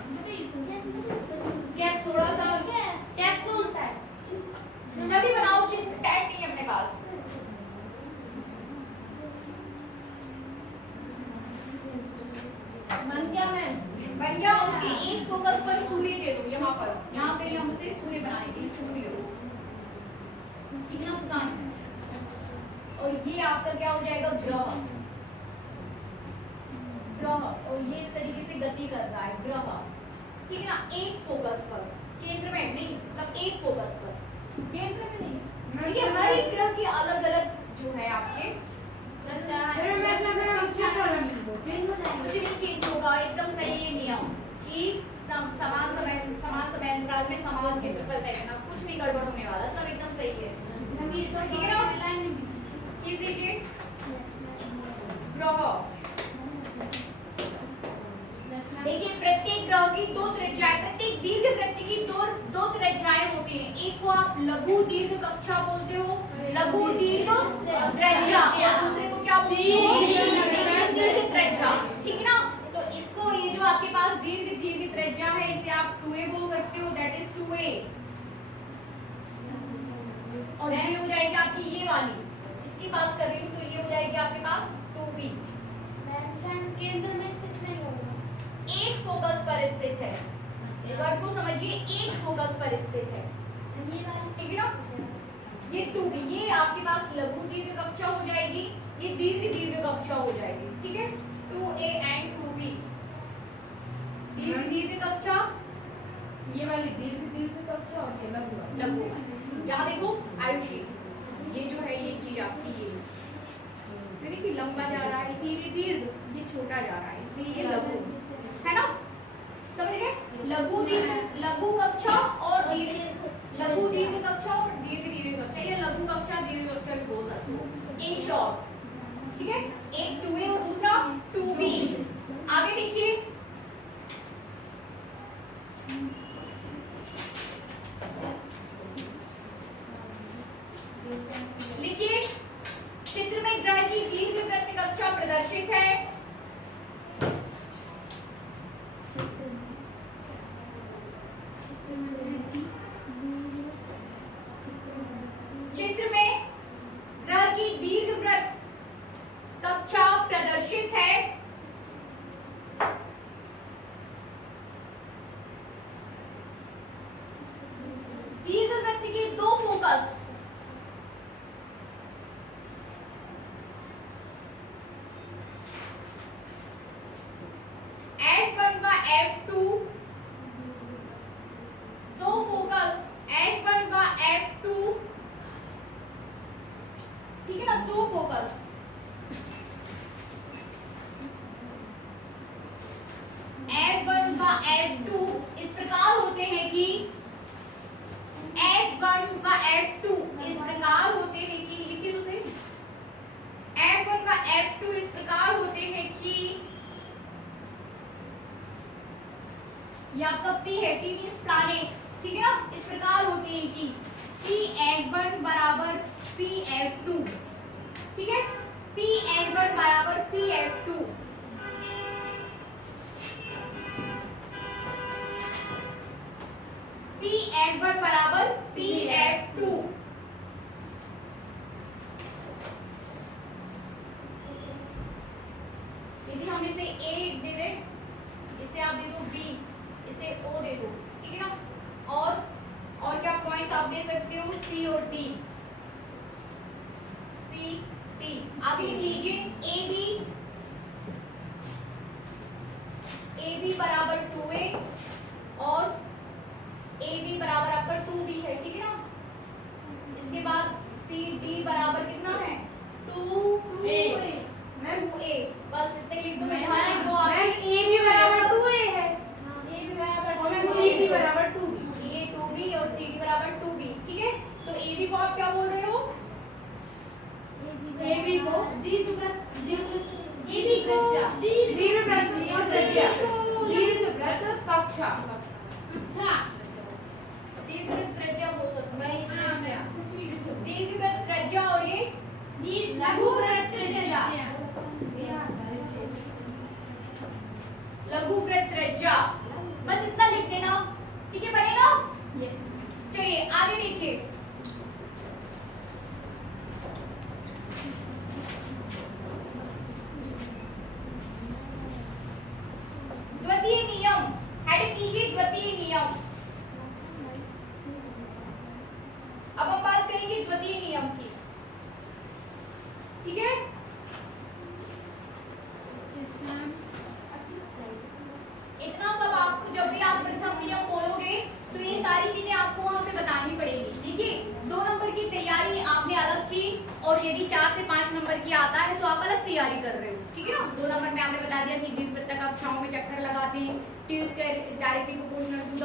फोकस पर सूर्य दे दो, यहाँ पर, यहाँ कहीं हम उसे सूर्य बनाएंगे, सूर्य, ठीक है ना, सन। और ये आपका क्या हो जाएगा, ग्रह, ग्रह, और ये इस तरीके से गति कर रहा है ग्रह, ठीक है ना, एक फोकस पर, केंद्र में नहीं, मतलब एक फोकस पर, केंद्र में नहीं, ठीक है। हर एक ग्रह के अलग अलग जो है आपके कुछ नहीं चेंज होगा, एकदम सही ये नियम कि समान समयांतराल में समान क्षेत्रफल तय करना, कुछ नहीं गड़बड़ होने वाला, सब एकदम सही है, ठीक है ना। किस दीजिए, ग्रह, देखिए प्रत्येक ग्रह की दो त्रिज्याएं, प्रत्येक दीर्घ वृत्त की दो त्रिज्याएं होती हैं, एक को आप लघु दीर्घ कक्षा बोलते हो, लघु दीर्घ त्रिज्या, और दूसरे को क्या बोलते हो, दीर्घ त्रिज्या, ठीक है ना। तो इसको, ये जो आपके पास दीर्घ त्रिज्या है, इसे आप 2a बोल सकते हो, दैट इज 2a, और ये हो जाएगी आपकी ये वाली, इसकी बात कर रही हूँ, तो ये हो जाएगी आपके पास 2b। केंद्र में स्थित नहीं होगा, एक फोकस पर स्थित है, वर्ड को समझिए, एक फोकस पर स्थित है, ठीक है ना। ये 2b, ये आपके पास लघु दीर्घ कक्षा हो जाएगी, ये दीर्घ कक्षा हो जाएगी, ठीक है, 2a एंड 2b, दीर्घ कक्षा, ये वाली दीर्घ कक्षा, और ये लघु। यहाँ देखो आयुषी, ये जो है ये चीज आपकी, ये देखिए लंबा जा रहा है, इसीलिए दीर्घ, ये छोटा जा रहा है, इसलिए ये लघु है ना, समझ गए। लघु कक्षा और लघु दीर्घ कक्षा और दीर्घ कक्षा, ये लघु कक्षा दीर्घ कक्षा भी बोल सकते हो, इन शॉर्ट, ठीक है। एक 2a और दूसरा 2b। आगे देखिए, लिखिए, चित्र में ग्रह की दीर्घ वृत्त कक्षा प्रदर्शित है, चित्र में ग्रह की दीर्घ वृत्त कक्षा प्रदर्शित है, दीर्घ वृत्त के दो फोकस, F1 व F2, दो फोकस F1 व F2, ठीक है ना, दो फोकस F1 व F2 इस प्रकार होते हैं कि F1 व F2 इस प्रकार होते हैं कि, लिखिए उसे, F1 व F2 इस प्रकार होते हैं कि, ये आपका P है, P मींस प्लैनेट, ठीक है ना, इस प्रकार होते हैं कि P(F1) बराबर P(F2), ठीक है, P(F1) बराबर P(F2), P(F1) बराबर P(F2), यदि हम इसे A दे दें, इसे आप दे दो B, इसे O दे दो, ठीक है ना, और क्या पॉइंट आप दे सकते हो, C और T, C T। आगे लिख लीजिए AB बराबर 2a और AB बराबर आपका 2b है, ठीक है ना। इसके बाद CD बराबर कितना है, 2a, मैं हूँ A, बस इतने लिख दो, यहाँ लिख दो, AB बराबर 2a है, AB बराबर CD बराबर 2b, ये 2b और CD बराबर 2b, ठीक है। तो AB को आप क्या बोल रहे हो, AB को दीर्घ वृत्त कक्षा, दीर्घ वृत्त त्रिज्या बोल सकते हैं, दीर्घ वृत्त त्रिज्या और ये लघु वृत्त त्रिज्या, लघु वृत्त त्रिज्या, बस इतना लिख देना, ठीक है, बनेगा। चलिए आगे देखिए, द्वितीय नियम, हेडिंग कीजिए करके आता है तो आप अलग तैयारी कर रहे हो, ठीक है ना। 2 नंबर में आपने बता दिया कि दीर्घवृत्त कक्षाओं में चक्कर लगाते हैं, T square directly proportional to the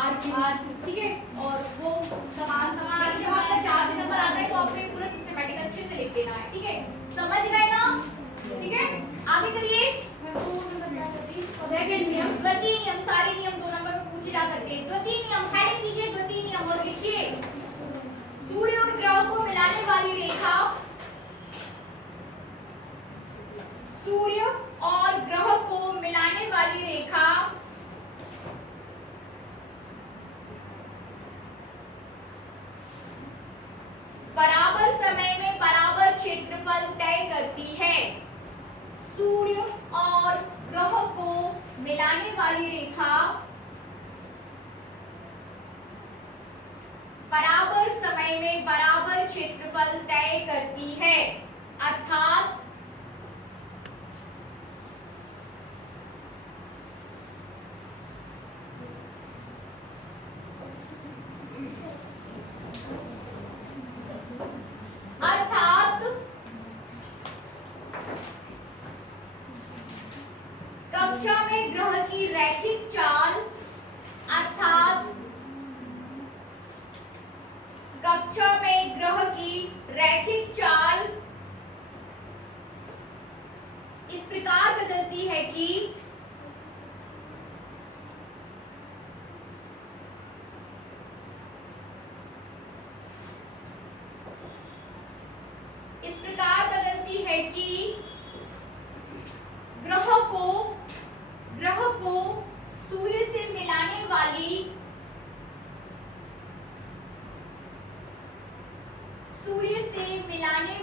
R cube, ठीक है। और वो समान जब आपका 4 से नंबर आता है तो आपको ये पूरा सिस्टमैटिक अच्छे से लिख देना है, ठीक है। समझ गए ना, ठीक है। आगे करिए। सेकंड नियम, द्वितीय नियम, सारे नियम 2 नंबर में पूछे जा सकते हैं। द्वितीय नियम, हेडिंग दीजिए द्वितीय नियम और लिखिए सूर्य और ग्रह को मिलाने वाली रेखा, सूर्य और ग्रह को मिलाने वाली रेखा बराबर समय में बराबर क्षेत्रफल तय करती है। सूर्य और ग्रह को मिलाने वाली रेखा बराबर समय में बराबर क्षेत्रफल तय करती है, अर्थात कक्षा में ग्रह की रैखिक चाल, अर्थात कक्षा में ग्रह की रैखिक चाल इस प्रकार बदलती है कि ग्रह को सूर्य से मिलाने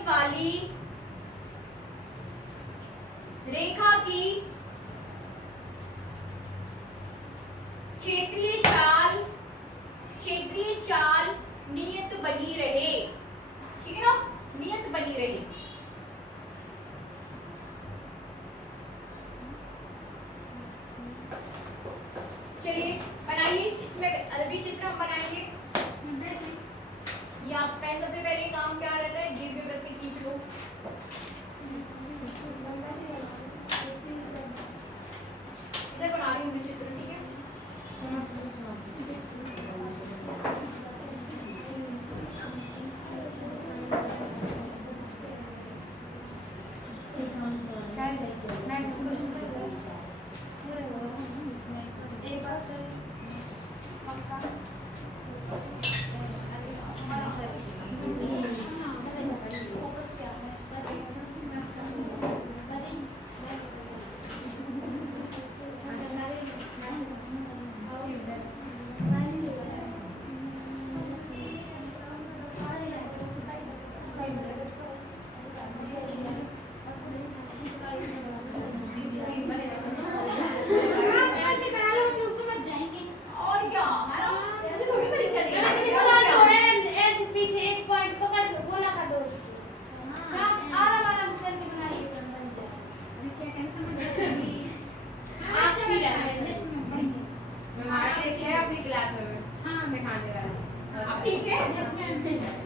वाली रेखा की क्षेत्रीय चाल नियत बनी रहे, ठीक है ना, नियत बनी रहे। चलिए बनाइए, इसमें अरबी चित्र हम बनाएंगे। ये आप पहले सबसे पहले काम क्या रहता है, दीर्घवृत्त खींच लो। इधर बना रही हूँ मैं चित्र, ठीक है। ठीक है,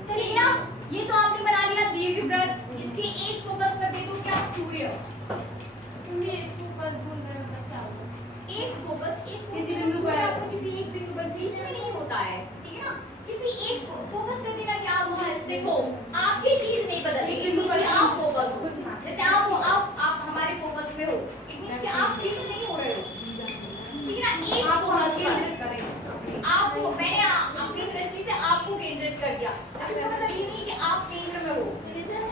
चलिए ना, ये तो आपने बना लिया दीर्घवृत्त। इसके एक फोकस पर दे दो क्या, सूर्य। एक फोकस किसी बिंदु पर, आपको किसी एक बिंदु पर बीच में नहीं होता है, ठीक है ना, किसी एक फोकस कर देना। क्या हुआ है, देखो आपकी चीज नहीं बदल रही, बिंदु पर आप फोकस हो, जैसे आप हमारे फोकस में हो, इट मींस कि आप चेंज नहीं हो रहे हो, ठीक है ना। एक फोकस केंद्रित करें, आपको मैंने अपनी दृष्टि से आपको केंद्रित कर दिया। अब इसका मतलब ये नहीं कि आप केंद्र में हो,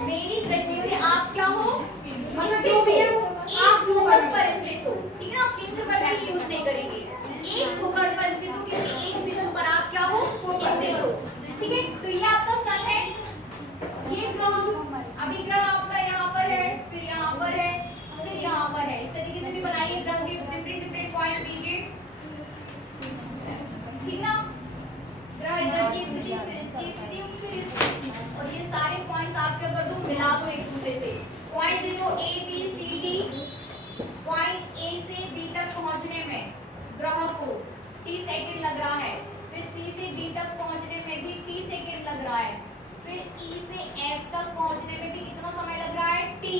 मेरी दृष्टि से आप क्या हो, मतलब जो भी है वो आप फोकस पर स्थित हो, ठीक है ना। केंद्र पर भी यूज नहीं करेंगे, एक फोकस पर स्थित हो, किसी एक बिंदु पर आप क्या हो, स्थित हो, ठीक है। तो ये आपका सन है, ये ग्रह, अभी ग्रह आपका यहाँ पर है, फिर यहाँ पर है, फिर यहाँ पर है। इस तरीके से भी बनाइए, ग्रह के डिफरेंट पॉइंट लीजिए, ठीक ना। ग्रह इधर की स्थिति, फिर इसकी स्थिति, फिर इसकी, और ये सारे पॉइंट्स आप क्या कर दो, मिला दो एक दूसरे से। पॉइंट दे दो A B C D, point A से बी तक पहुंचने में ग्रह को t सेकंड लग रहा है, फिर सी से डी तक पहुंचने में भी t सेकंड लग रहा है, फिर ई से एफ तक पहुंचने में भी कितना समय लग रहा है, टी।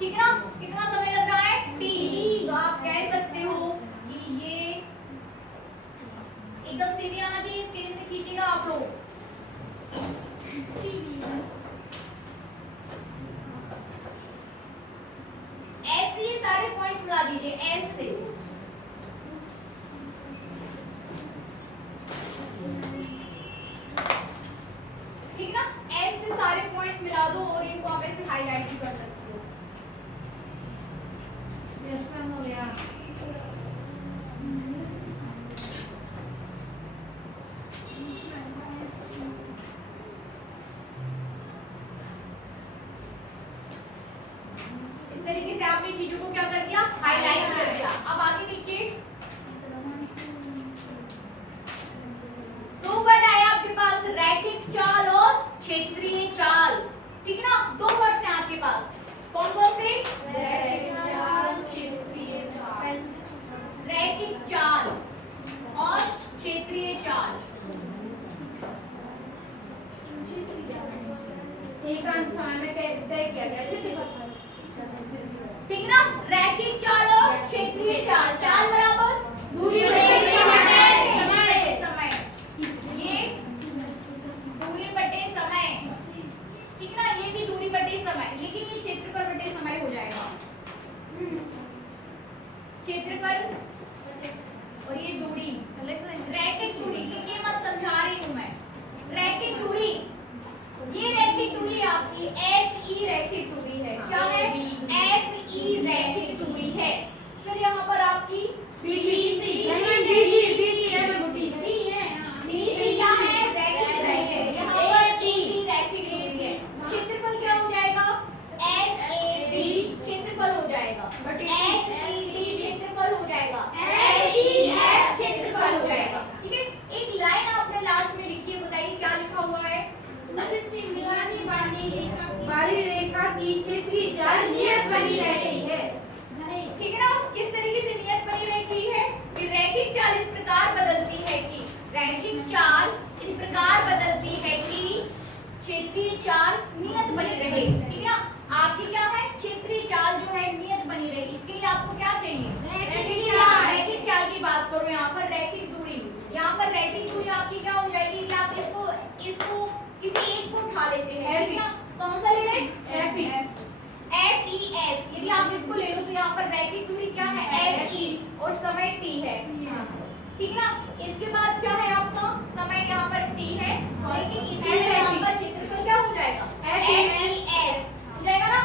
ठीक है ना, कितना समय लग रहा है, टी। तो आप कह सकते हो कि ये एकदम सीधी आना चाहिए, स्केल से खींचेगा आप लोग। ऐसे ही सारे पॉइंट्स मिला दीजिए, एस से। ठीक ना, एस से सारे पॉइंट्स मिला दो और इनको आप ऐसे हाईलाइट भी कर सकते हो। हो गया। इस तरीके से आपने चीजों को क्या कर दिया, हाईलाइट कर दिया। अब आगे देखिए, दो वर्ड आए आपके पास, रैखिक चाल और क्षेत्रीय चाल। ठीक है ना, दो वर्ड हैं आपके पास, कौन कौन से, रैखिक चाल, क्षेत्रीय चाल। रैखिक चाल और क्षेत्रीय चाल। एक समय में तय किया गया, ठीक है ना, रैखिक चाल और क्षेत्रीय चाल। चाल बराबर दूरी बटे समय, ये दूरी बटे समय। ठीक है ना, ये भी दूरी बटे समय, लेकिन ये क्षेत्रफल बटे समय हो जाएगा। क्षेत्रफल और ये दूरी, रैखिक दूरी, ये मत समझा रही हूं मैं। रैखिक दूरी, ये रैखिक दूरी आपकी एफ ई रैखिक दूरी है। क्या है, एफ ई रैखिक दूरी है। फिर यहाँ पर आपकी बीसी, डीसी क्या है, रैखिक दूरी है। यहाँ पर ई रैखिक दूरी है। क्षेत्रफल क्या हो जाएगा, एस ए बी क्षेत्रफल हो जाएगा, एस सी डी क्षेत्रफल हो जाएगा, एस ई एफ क्षेत्रफल हो जाएगा। ठीक है, एक लाइन आपने लास्ट में लिखी है, बताइए क्या लिखा हुआ है, वाली रेखा की क्षेत्रीय चाल नियत बनी रहती है। ठीक है ना, किस तरीके से नियत बनी रहती है, कि रैखिक चाल इस प्रकार बदलती है कि, रैखिक चाल इस प्रकार बदलती है कि क्षेत्रीय चाल नियत बनी रहे। ठीक है ना, आपकी क्या है, क्षेत्रीय चाल जो है नियत बनी रहे। इसके लिए आपको क्या चाहिए, रैखिक चाल की बात करो। यहाँ पर रैखिक दूरी, यहाँ पर रैखिक दूरी आपकी क्या हो जाएगी, कि आप इसको किसी एक को उठा लेते हैं। ठीक है, कौन सा ले लें, एफ ई एस। यदि आप इसको ले लो तो यहाँ पर रैखिक दूरी क्या है, एफ ई और समय टी है। ठीक है ना, इसके बाद क्या है आपका, समय यहाँ पर टी है, लेकिन इसी में यहाँ पर क्षेत्रफल क्या हो जाएगा, एफ ई एस हो जाएगा ना,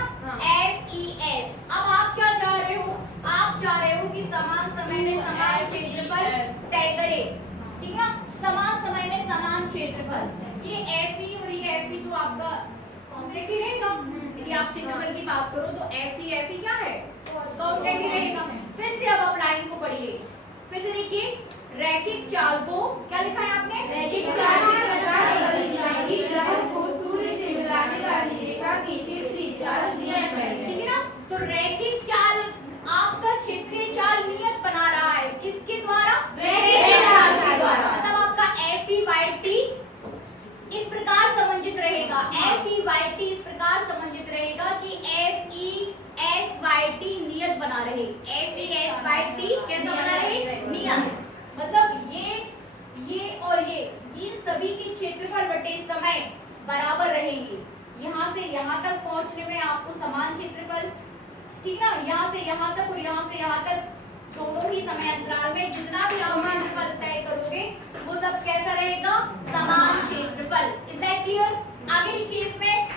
एफ ई एस। अब आप क्या चाह रहे हो, आप चाह रहे हो कि समान समय में समान क्षेत्रफल तय करे। ठीक है ना, समान समय में समान क्षेत्रफल। ये एफ ई और ये एफ ई तो आपका कांस्टेंट ही रहेगा। यदि आप क्षेत्रफल की बात करो तो एफ ई क्या है, कांस्टेंट ही रहेगा। फिर से अब आप लाइन को पढ़िए, फिर से देखिए, रैखिक चाल को क्या लिखा है आपने, रैखिक चाल इस प्रकार बदली जाएगी ग्रहों को सूर्य से मिलाने वाली रेखा की क्षेत्रीय चाल नियत बनी। ठीक है ना, तो रैखिक चाल आपका क्षेत्रीय चाल नियत बना रहा है, किसके द्वारा, रैखिक चाल के द्वारा। मतलब आपका एफ ई वाई टी इस प्रकार समंजित रहेगा, एफ ई वाई टी इस प्रकार समंजित रहेगा कि F E S Y T नियत बना रहे। F E S Y T कैसा बना रहे, नियत। मतलब ये और ये इन सभी के क्षेत्रफल बटे समय बराबर रहेंगे। यहाँ से यहाँ तक पहुँचने में आपको समान क्षेत्रफल, ठीक ना, यहाँ से यहाँ तक और यहाँ से यहाँ तक दोनों ही समय अंतराल में जितना भी आप क्षेत्रफल तय करोगे वो सब कैसा रहेगा, समान क्षेत्रफल। Is that clear? आगे लिखिए, इसमें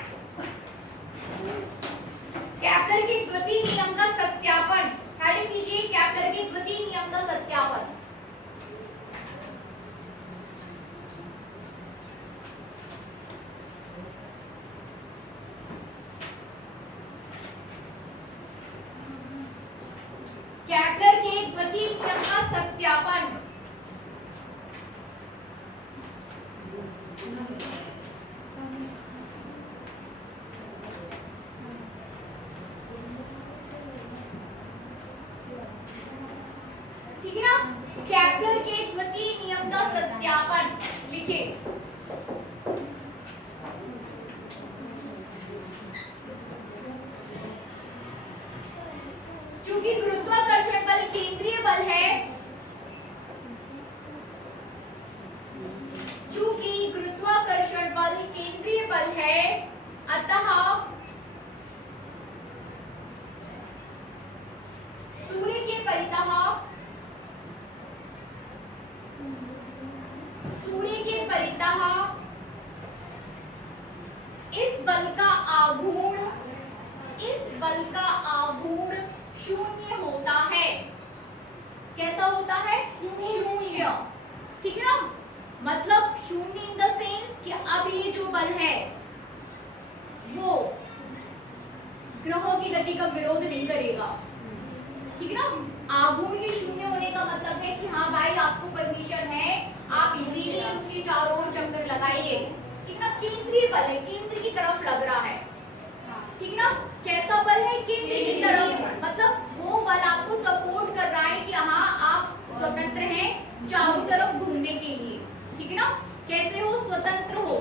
कैप्लर के द्वितीय नियम का सत्यापन, हेडिंग कीजिए कैप्लर के द्वितीय नियम का सत्यापन। कैप्लर के द्वितीय नियम का सत्यापन। ठीक है ना, कैप्लर के द्वितीय नियम का सत्यापन लिखिए। अतः सूर्य के परितः इस बल का आघूर्ण शून्य होता है। कैसा होता है? शून्य। ठीक है ना, मतलब शून्य इन द सेंस कि अब ये जो बल है वो ग्रहों की गति का विरोध नहीं करेगा। ठीक है ना, आघूर्ण के शून्य होने का मतलब है कि हाँ भाई आपको परमिशन है, आप इजीली उसके चारों ओर चक्कर लगाइए। ठीक है ना, केंद्रीय बल है, केंद्र की तरफ लग रहा है। ठीक है ना, कैसा बल है? केंद्र की तरफ, मतलब वो बल आपको सपोर्ट कर रहा है कि हाँ आप स्वतंत्र हैं चारों तरफ घूमने के लिए। ठीक है ना, कैसे हो? स्वतंत्र हो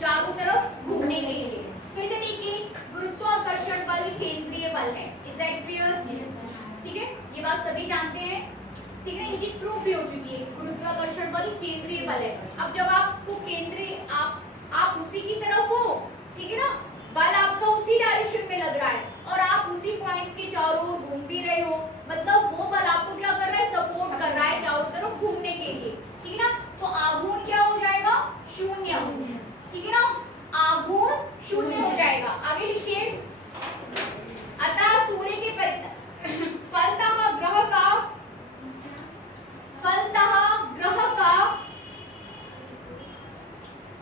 चारों तरफ घूमने के लिए। फिर से देखिए, गुरुत्वाकर्षण बल केंद्रीय बल है। Is that clear? ठीक है, ये बात सभी जानते हैं। ठीक है, ये चीज प्रूव भी हो चुकी है, गुरुत्वाकर्षण बल केंद्रीय बल है। अब जब आपको केंद्रीय आप उसी की तरफ हो, ठीक है ना, बल आपका उसी डायरेक्शन में लग रहा है और आप उसी पॉइंट्स के चारों ओर घूम भी रहे हो, मतलब वो बल आपको क्या कर रहा है? सपोर्ट कर रहा है चारों तरफ घूमने के लिए। ठीक है ना, तो आघूर्ण क्या हो जाएगा? शून्य। ठीक है ना, आघूर्ण शून्य हो जाएगा। आगे लिखिए, अतः सूर्य के फलतः ग्रह का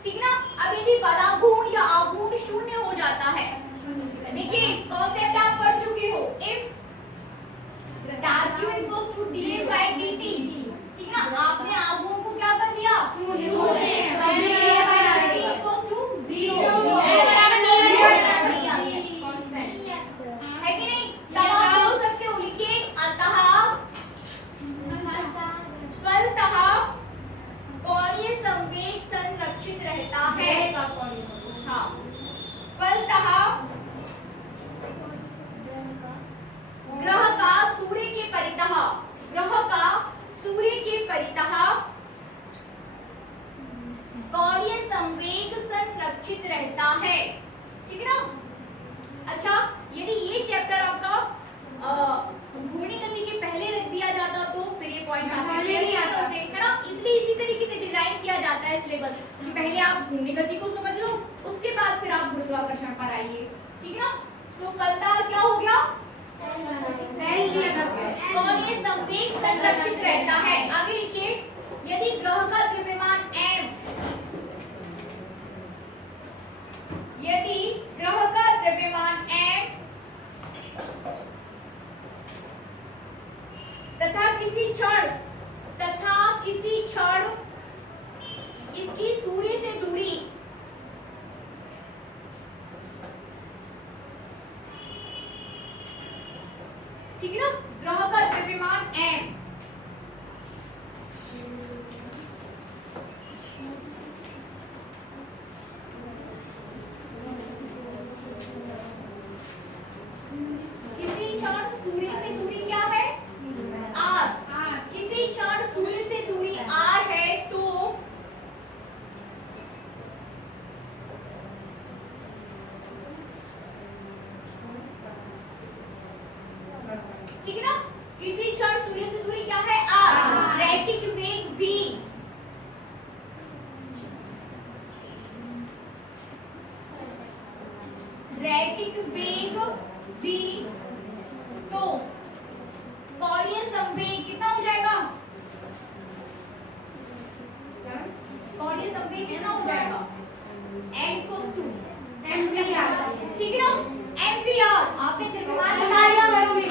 ठीक है ना, अब यदि बलाघूर्ण या आघूर्ण शून्य हो जाता है, देखिए कॉन्सेप्ट आप पढ़ चुके हो, if q equals to df by dt, ठीक है ना, आपने आघूर्ण को क्या कर दिया? शून्य। df by dt equals to 0 है कि नहीं? तब आप बोल सकते हो, लिखिए अतः फलतः कोणीय संवेग संरक्षित रहता है। हाँ, फलतः ग्रह का सूर्य के परितः कोणीय संवेग संरक्षित रहता है। ठीक है ना। अच्छा, यदि ये चैप्टर आपका घूर्णी गति के पहले रख दिया जाता तो फिर ये पॉइंट क्लियर नहीं होते, है ना। इसलिए इसी तरीके से डिजाइन किया जाता है सिलेबस कि पहले आप घूर्णी गति को समझ लो, उसके बाद फिर आप गुरुत्वाकर्षण पर आइए। ठीक है ना, तो फलतः क्या हो गया? कोणीय संवेग संरक्षित रहता है। आगे लिखिए, यदि ग्रह का द्रव्यमान m, यदि ग्रह का द्रव्यमान m तथा किसी क्षण इसकी सूर्य से दूरी ठीक है ना, ग्रह का द्रव्यमान m किसी क्षण सूर्य से दूरी क्या है? r। किसी क्षण सूर्य से दूरी r है तो ठीक है ना, किसी क्षण सूर्य से दूरी क्या है? r। रैखिक वेग v, रैखिक वेग v, तो कोणीय संवेग कितना हो जाएगा? कोणीय संवेग कितना हो जाएगा? n equals to mvr। ठीक है ना, mvr आपने द्रव्यमान बता दिया,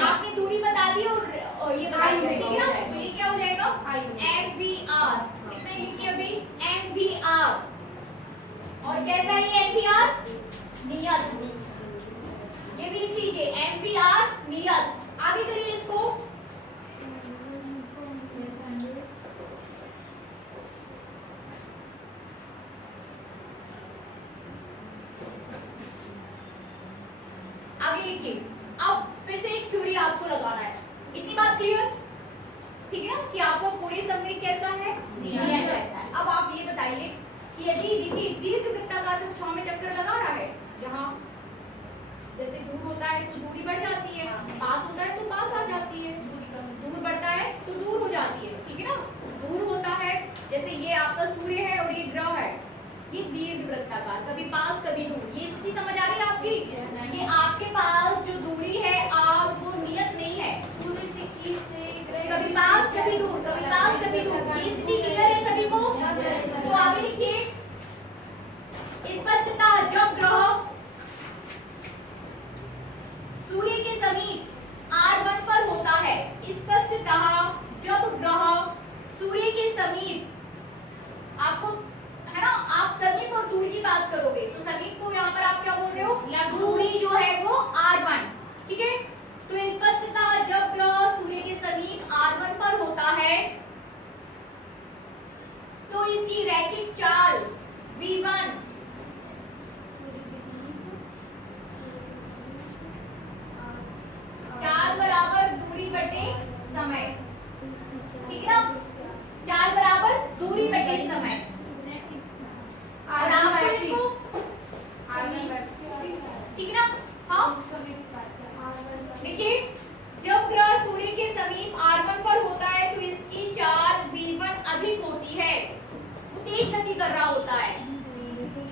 आपने दूरी बता दी और ये बता दिया। ठीक है ना, तो ये क्या हो जाएगा? mvr। कितना लिखिए अभी? mvr। और कैसा है ये mvr? नियत। ये भी लिख लीजिए, mvr नियत। आगे करिए इसको, आगे लिखिए। अब फिर से एक थ्योरी आपको लगाना है। इतनी बात क्लियर? ठीक है ना, कि आपका कोणीय संवेग कैसा है? नियत रहता है। अब आप ये बताइए कि यदि देखिए दीर्घवृत्ताकार कक्षाओं में चक्कर लगा रहा है यहाँ जैसे दूर होता है तो दूरी बढ़ जाती है, पास होता है तो पास आ जाती है, दूर बढ़ता है तो दूर हो जाती है, ठीक है ना। दूर होता है जैसे ये आपका सूर्य है और ये ग्रह है, ये दीर्घ वृत्ताकार, कभी पास कभी दूर। ये इसकी समझ आ रही है आपकी? ये आपके पास जो दूरी है आप वो नियत नहीं है, कभी पास कभी दूर, कभी पास कभी दूर। ये स्थिति क्लियर है सभी को? तो आगे लिखिए, स्पष्टता जब ग्रह सूर्य के समीप R1 पर होता है, स्पष्टतः जब ग्रह सूर्य के समीप, आपको है ना, आप समीप और दूर की बात करोगे तो समीप को यहाँ पर आप क्या बोल रहे हो? दूरी जो है वो R1, ठीक है। तो स्पष्टतः जब ग्रह सूर्य के समीप R1 पर होता है तो इसकी रैखिक चाल V1 चाल बराबर दूरी बटे समय, ठीक है ना। चाल बराबर दूरी बटे समय, और आपको इसको ठीक है ना। हाँ देखिए, जब ग्रह सूर्य के समीप R1 पर होता है तो इसकी चाल V1 अधिक होती है, वो तेज गति कर रहा होता है,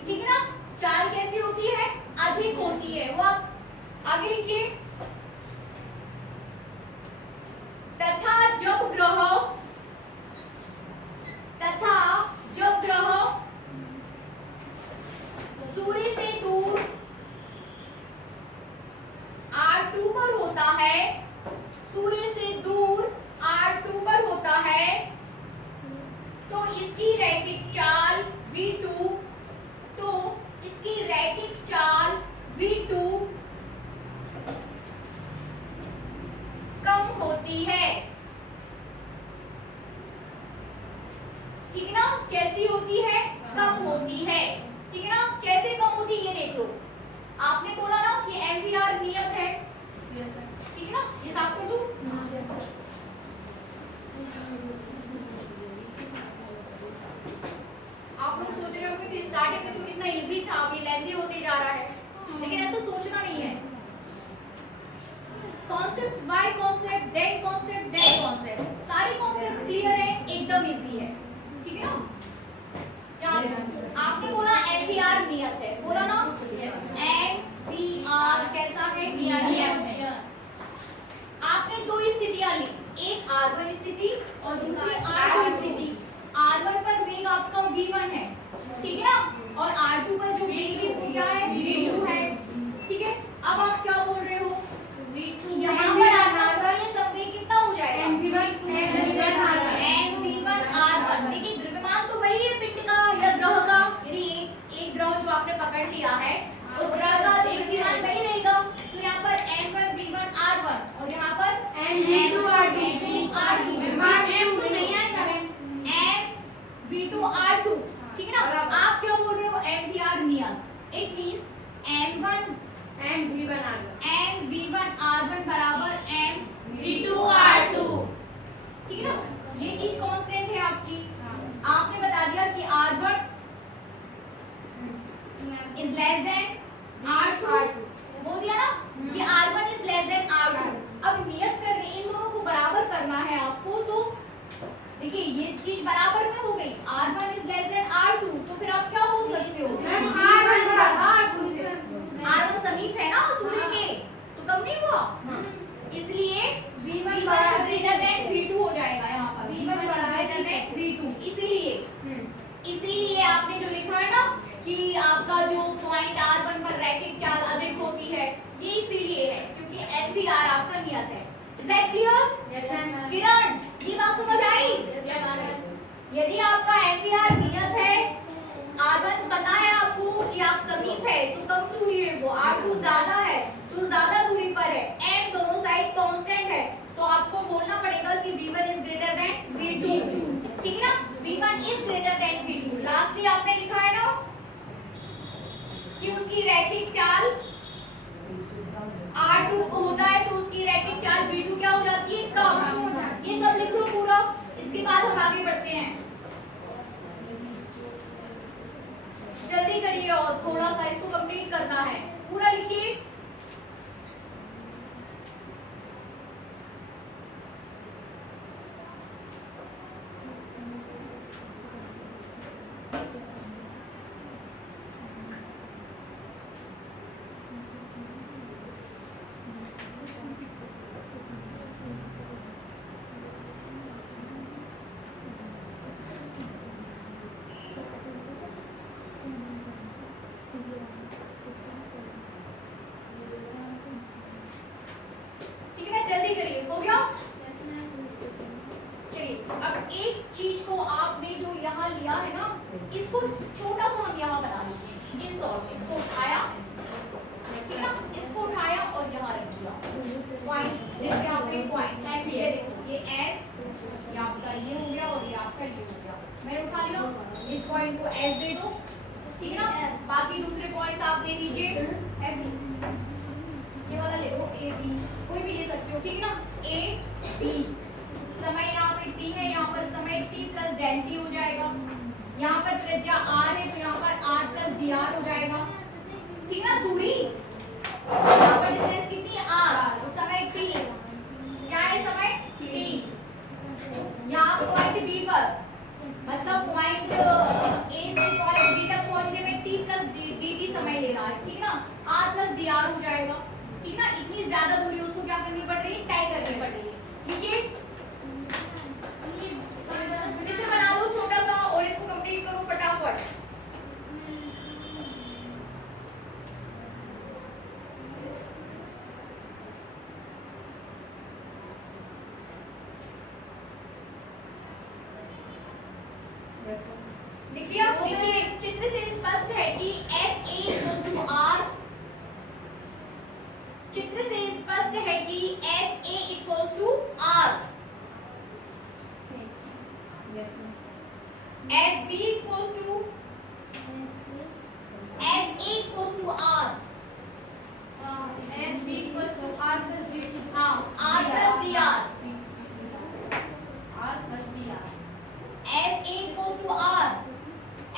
ठीक है ना। चाल कैसी होती है? अधिक होती है। वो आप आगे लिखिए, तथा जब ग्रह सूर्य से दूर R2 पर होता है, सूर्य से दूर R2 पर होता है तो इसकी रैखिक चाल V2, तो इसकी रैखिक चाल V2 कम होती है, ठीक है ना। कैसी होती है? कम होती है, ठीक है ना। कैसे कम होती है ये देख लो। आपने बोला ना कि एमवीआर नियत है, ठीक है ना। ये साफ कर दूं? आप लोग सोच रहे होंगे कि स्टार्टिंग में तो कितना इजी था, अभी लेंथी होते जा रहा है, लेकिन ऐसा सोचना नहीं है। Concept by concept, then concept, then concept, सारे कॉन्सेप्ट क्लियर है, एकदम इजी है, ठीक है ना। आपने बोला एमवीआर नियत है, बोला ना। एमवीआर कैसा है? नियत है। आपने दो स्थितियां ली, एक R1 स्थिति और दूसरी R2 स्थिति। R1 पर वेग आपका V1 है, ठीक है ना, और R2 पर जो वेग है वो क्या है? V2 है, ठीक है। अब आप क्या बोल रहे हो? यहाँ पर आपका ये सब वेग कितना हो जाएगा? mv1 r1। देखिए द्रव्यमान तो वही है पिंड का या ग्रह का, यदि एक ग्रह जो आपने पकड़ लिया है उस ग्रह का द्रव्यमान वही रहेगा। तो यहाँ पर m1 v1 r1 और यहाँ पर m2 r2 m2 नहीं आएगा, m v2 r2, ठीक है ना। आप क्या बोल रहे हो? mvr नियत, it means m1 v1 r1 बराबर v2 r2, ठीक है ना। ये चीज कांस्टेंट है आपकी। आपने बता दिया कि R1 is less than R2, बोल दिया ना कि R1 is less than R2। अब नियत करने, इन दोनों को बराबर करना है आपको, तो देखिए ये चीज बराबर में हो गई, R1 is less than R2, तो फिर आप क्या बोल सकते हो? R1 समीप है ना सूर्य के, तो कम नहीं हुआ, इसलिए V1 greater than V2 हो जाएगा। यहाँ पर V1 greater than V2, इसीलिए आपने जो लिखा है ना कि आपका जो पॉइंट R1 पर रैखिक चाल अधिक होती है, ये इसीलिए है क्योंकि एमवीआर आपका नियत है। Is that clear? किरण, ये बात समझ आई? यदि आपका एमवीआर नियत है, R1 पता है आपको कि आप समीप है तो कम दूरी है, वो R2 ज्यादा है तो ज्यादा दूरी पर है, m दोनों साइड कांस्टेंट है, तो आपको बोलना पड़ेगा कि V1 is greater than V2, ठीक है ना। V1 is greater than V2। Lastly आपने लिखा है ना कि उसकी रैखिक चाल R2 को होता है तो उसकी रैखिक चाल V2 क्या हो जाती है? कम। ये सब लिख लो पूरा, इसके बाद हम आगे बढ़ते हैं। जल्दी करिए और थोड़ा सा इसको कंप्लीट करना है। पूरा लिखिए। ठीक है ना, जल्दी करिए। हो गया? चलिए अब एक चीज को आपने जो यहाँ लिया है ना, इसको छोटा सा हम यहाँ बना लीजिए। इन सॉर्ट इसको उठाया, ठीक है ना, इसको उठाया और यहाँ रख दिया। पॉइंट्स देखो यहाँ पे पॉइंट्स हैं, ये देखो ये एस, ये आपका ये हो गया और ये आपका ये हो गया। मैंने उठा लिया, इस पॉइंट को एस दे दो, ठीक है ना। बाकी दूसरे पॉइंट्स आप दे दीजिए एफ, ये वाला ले लो ए बी, कोई भी ले सकते हो, ठीक है ना। ए बी, समय यहाँ पे टी है, यहाँ पर समय टी प्लस डेल टी हो जाएगा। यहाँ पर त्रिज्या आर है तो यहाँ पर आर प्लस डी आर हो जाएगा, ठीक है ना। दूरी यहाँ पर डिस्टेंस कितनी है आर, समय टी, क्या है समय टी। यहाँ पॉइंट बी पर मतलब पॉइंट ए से पॉइंट बी तक पहुंचने में टी प्लस डी टी समय ले रहा है, ठीक है ना। आर प्लस डी आर हो जाएगा, ठीक है ना। इतनी ज्यादा दूरी उसको क्या करनी पड़ रही है, तय करनी पड़ रही है। लिखिए, चित्र बना लो छोटा सा और इसको कंप्लीट करो फटाफट। लिख लिया? लिखिए, चित्र से स्पष्ट है कि H A equal to R, चित्र से स्पष्ट है कि H A equal to R, H B equal to H A equal to R, H B equal to R plus D, हाँ R plus D R, R plus D R, H A equal to R,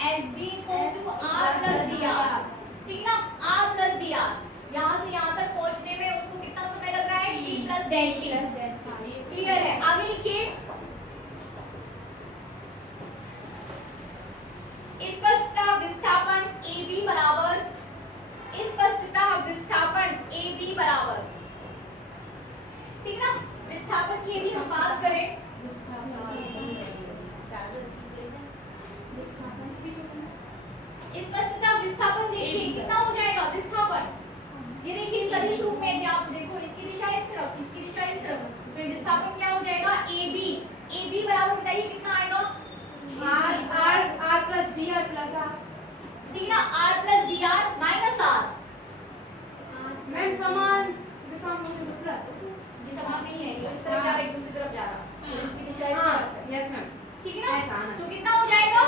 H B equal to R plus D R, ठीक है ना। R plus D are, यहाँ से यहाँ तक पहुँचने में उसको कितना समय लग रहा है, T plus del T. Clear है? आगे लिखिए, स्पष्टता विस्थापन ए बी बराबर, स्पष्टता विस्थापन ए बी बराबर, ठीक है ना। विस्थापन की यदि हम बात करें, स्पष्टता विस्थापन देखिए कितना हो जाएगा विस्थापन, ये देखिए सभी रूप में यदि आप देखो, इसकी दिशा इस तरफ, इसकी दिशा इस तरफ, तो विस्थापन क्या हो जाएगा, ए बी बराबर बताइए कितना आएगा, R plus D R plus R, ठीक है ना। R plus D R minus R, ma'am समान ये समान नहीं है, ये इस तरफ जा रहा है, दूसरी तरफ जा रहा है, इसकी दिशा इस तरफ है, यस मैम, ठीक है ना। तो कितना हो जाएगा,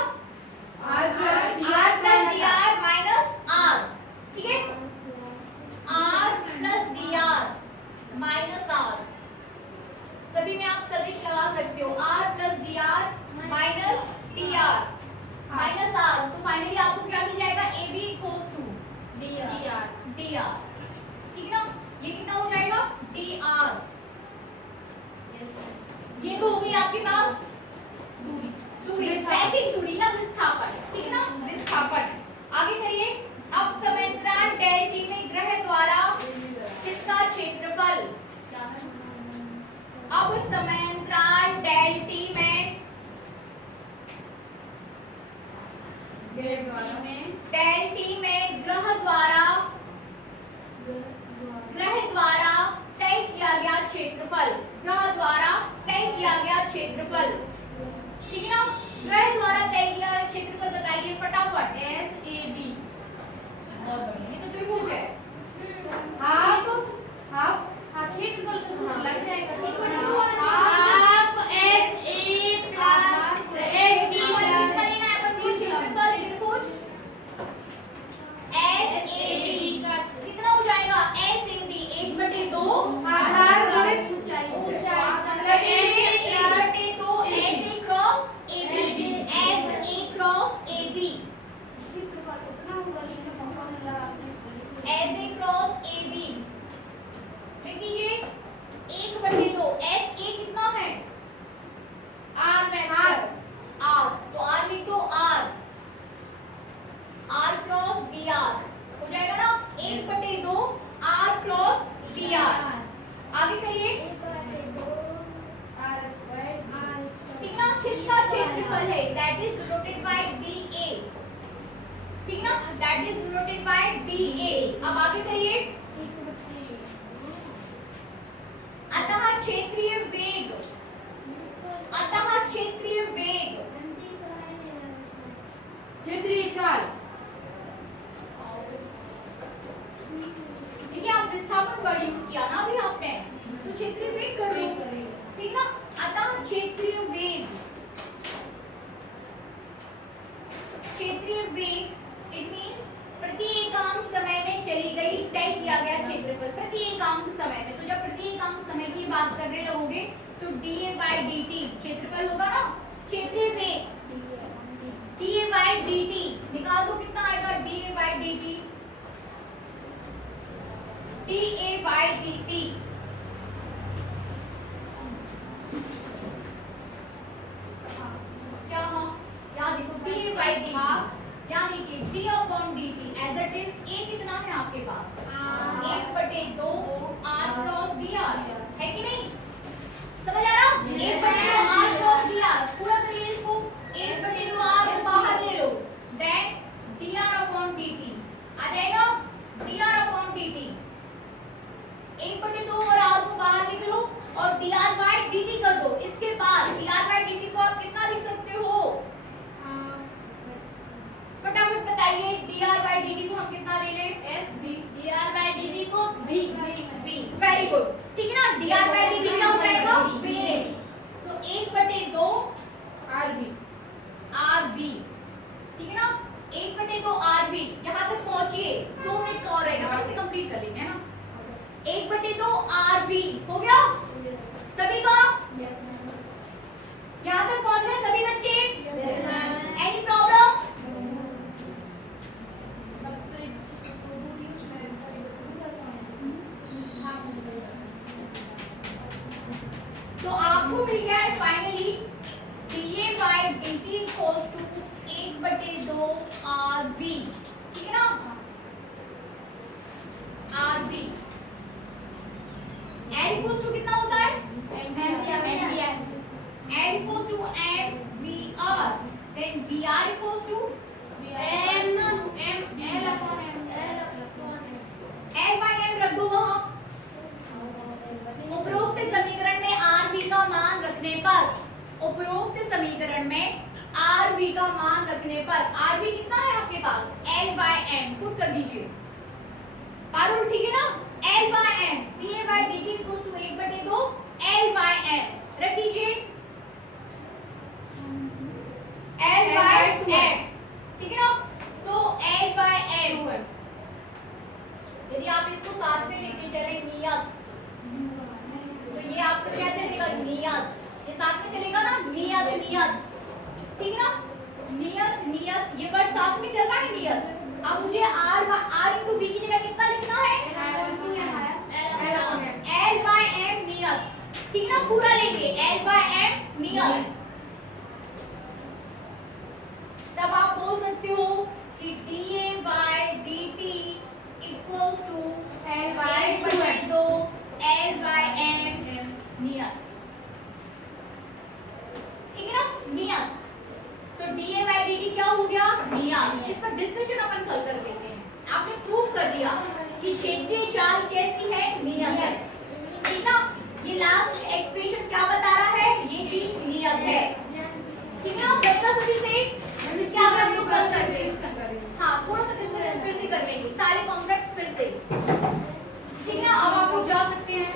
R plus D R minus R, ठीक है। R plus D R minus R, सभी में आप सदिश लगा सकते हो, R plus D R minus D R minus R, तो फाइनली आपको क्या मिल जाएगा, A B equals to D R, ठीक है ना। ये कितना हो जाएगा, डी आर, ये तो हो गई आपके पास दूरी, रैखिक दूरी ना, विस्थापन, ठीक है ना, विस्थापन। आगे करिए, अब समांतराल डेल टी में ग्रह द्वारा किसका क्षेत्रफल, अब समांतराल डेल टी में ग्रह द्वारा तय किया गया क्षेत्रफल, ग्रह द्वारा तय किया गया क्षेत्रफल, ठीक है ना। ग्रह द्वारा तय किया गया क्षेत्रफल बताइए फटाफट, एस ए बी, बहुत बढ़िया, ये तो त्रिभुज है। आप क्षेत्रफल तो लग जाएगा, ठीक है। आप S A plus S B क्षेत्रफल त्रिभुज, एस ए चाल है that is denoted by DA, ठीक ना, that is denoted by DA। अब आगे करिए। अतः क्षेत्रीय वेग, अतः क्षेत्रीय वेग, क्षेत्रीय चाल, देखिए आप विस्थापन वर्ड यूज किया ना अभी आपने, तो क्षेत्रीय वेग कर लो, ठीक ना। अतः क्षेत्रीय वेग, क्षेत्रीय वेग इट मींस प्रति एकांक समय में चली गई तय किया गया क्षेत्रफल, प्रति एकांक समय में। तो जब प्रति एकांक समय की बात करने लगोगे तो dA/dt क्षेत्रफल होगा ना, क्षेत्रीय वेग dA/dt निकाल दो, कितना आएगा dA/dt, dA/dt क्या हाँ, यहाँ देखो dA/dt यानी कि d/dt as it is a कितना है आपके पास, 1/2 r क्रॉस dr है कि नहीं, समझ आ रहा, 1/2 r क्रॉस dr, पूरा करिए इसको, 1/2 r को बाहर ले लो, देन dr/dt आ जाएगा, dr/dt 1/2 और r को बाहर लिख लो और dr/dt कर दो। इसके बाद dr/dt को आप कितना लिख सकते हो, फटाफट बताइए, dr/dt को हम कितना ले लें, SB, dr/dt को v, वेरी गुड, ठीक है ना, dr/dt क्या हो जाएगा, वेग, सो 1/2 RV, ठीक है ना, 1/2 RV। यहाँ तक पहुंचिए, 2 मिनट का और रहेगा, वैसे कंप्लीट कर लेंगे ना, 1/2 RV हो गया सभी का, यहाँ तक पहुंच रहे सभी बच्चे, एनी प्रॉब्लम, तो आपको मिल गया है finally dA/dt equals to 1/2 RV, ठीक है ना, RV, L इक्वल्स टू कितना होता है, L equals to MVR, then VR equals to L/m रख दो वहां, उपरोक्त समीकरण में RV का मान रखने पर, उपरोक्त समीकरण में RV का मान रखने पर, RV कितना है आपके पास, L/m पुट कर दीजिए, पारुल ठीक है ना, L/m dA/dt equals to 1/2 L/m रख दीजिए, L/m, ठीक है ना, तो L/m, यदि आप इसको साथ में लेके चले नियत, तो ये आपका क्या चलेगा, नियत, ये साथ में चलेगा ना, नियत नियत, ठीक है ना, नियत नियत, ये वर्ड साथ में चल रहा है नियत। अब मुझे r into v की जगह कितना लिखना है, L/m नियत, ठीक है ना, पूरा लेंगे L/m नियत, तब आप बोल सकते हो कि dA/dt equals to L/2 L/m नियत, ठीक है ना, नियत, तो dA/dt क्या हो गया, नियत। इस पर डिस्कशन अपन कल कर लेते हैं, आपने प्रूफ कर दिया कि क्षेत्रीय चाल कैसी है, नियत है, ठीक ना, ये लास्ट एक्सप्रेशन क्या बता रहा है, ये चीज नियत है, ठीक है ना, बच्चा सभी से इसके आगे हम लोग कल करते हैं, हाँ थोड़ा सा डिस्कशन फिर से कर लेंगे, सारे कॉन्सेप्ट फिर से, ठीक है ना, अब आप लोग जा सकते हैं।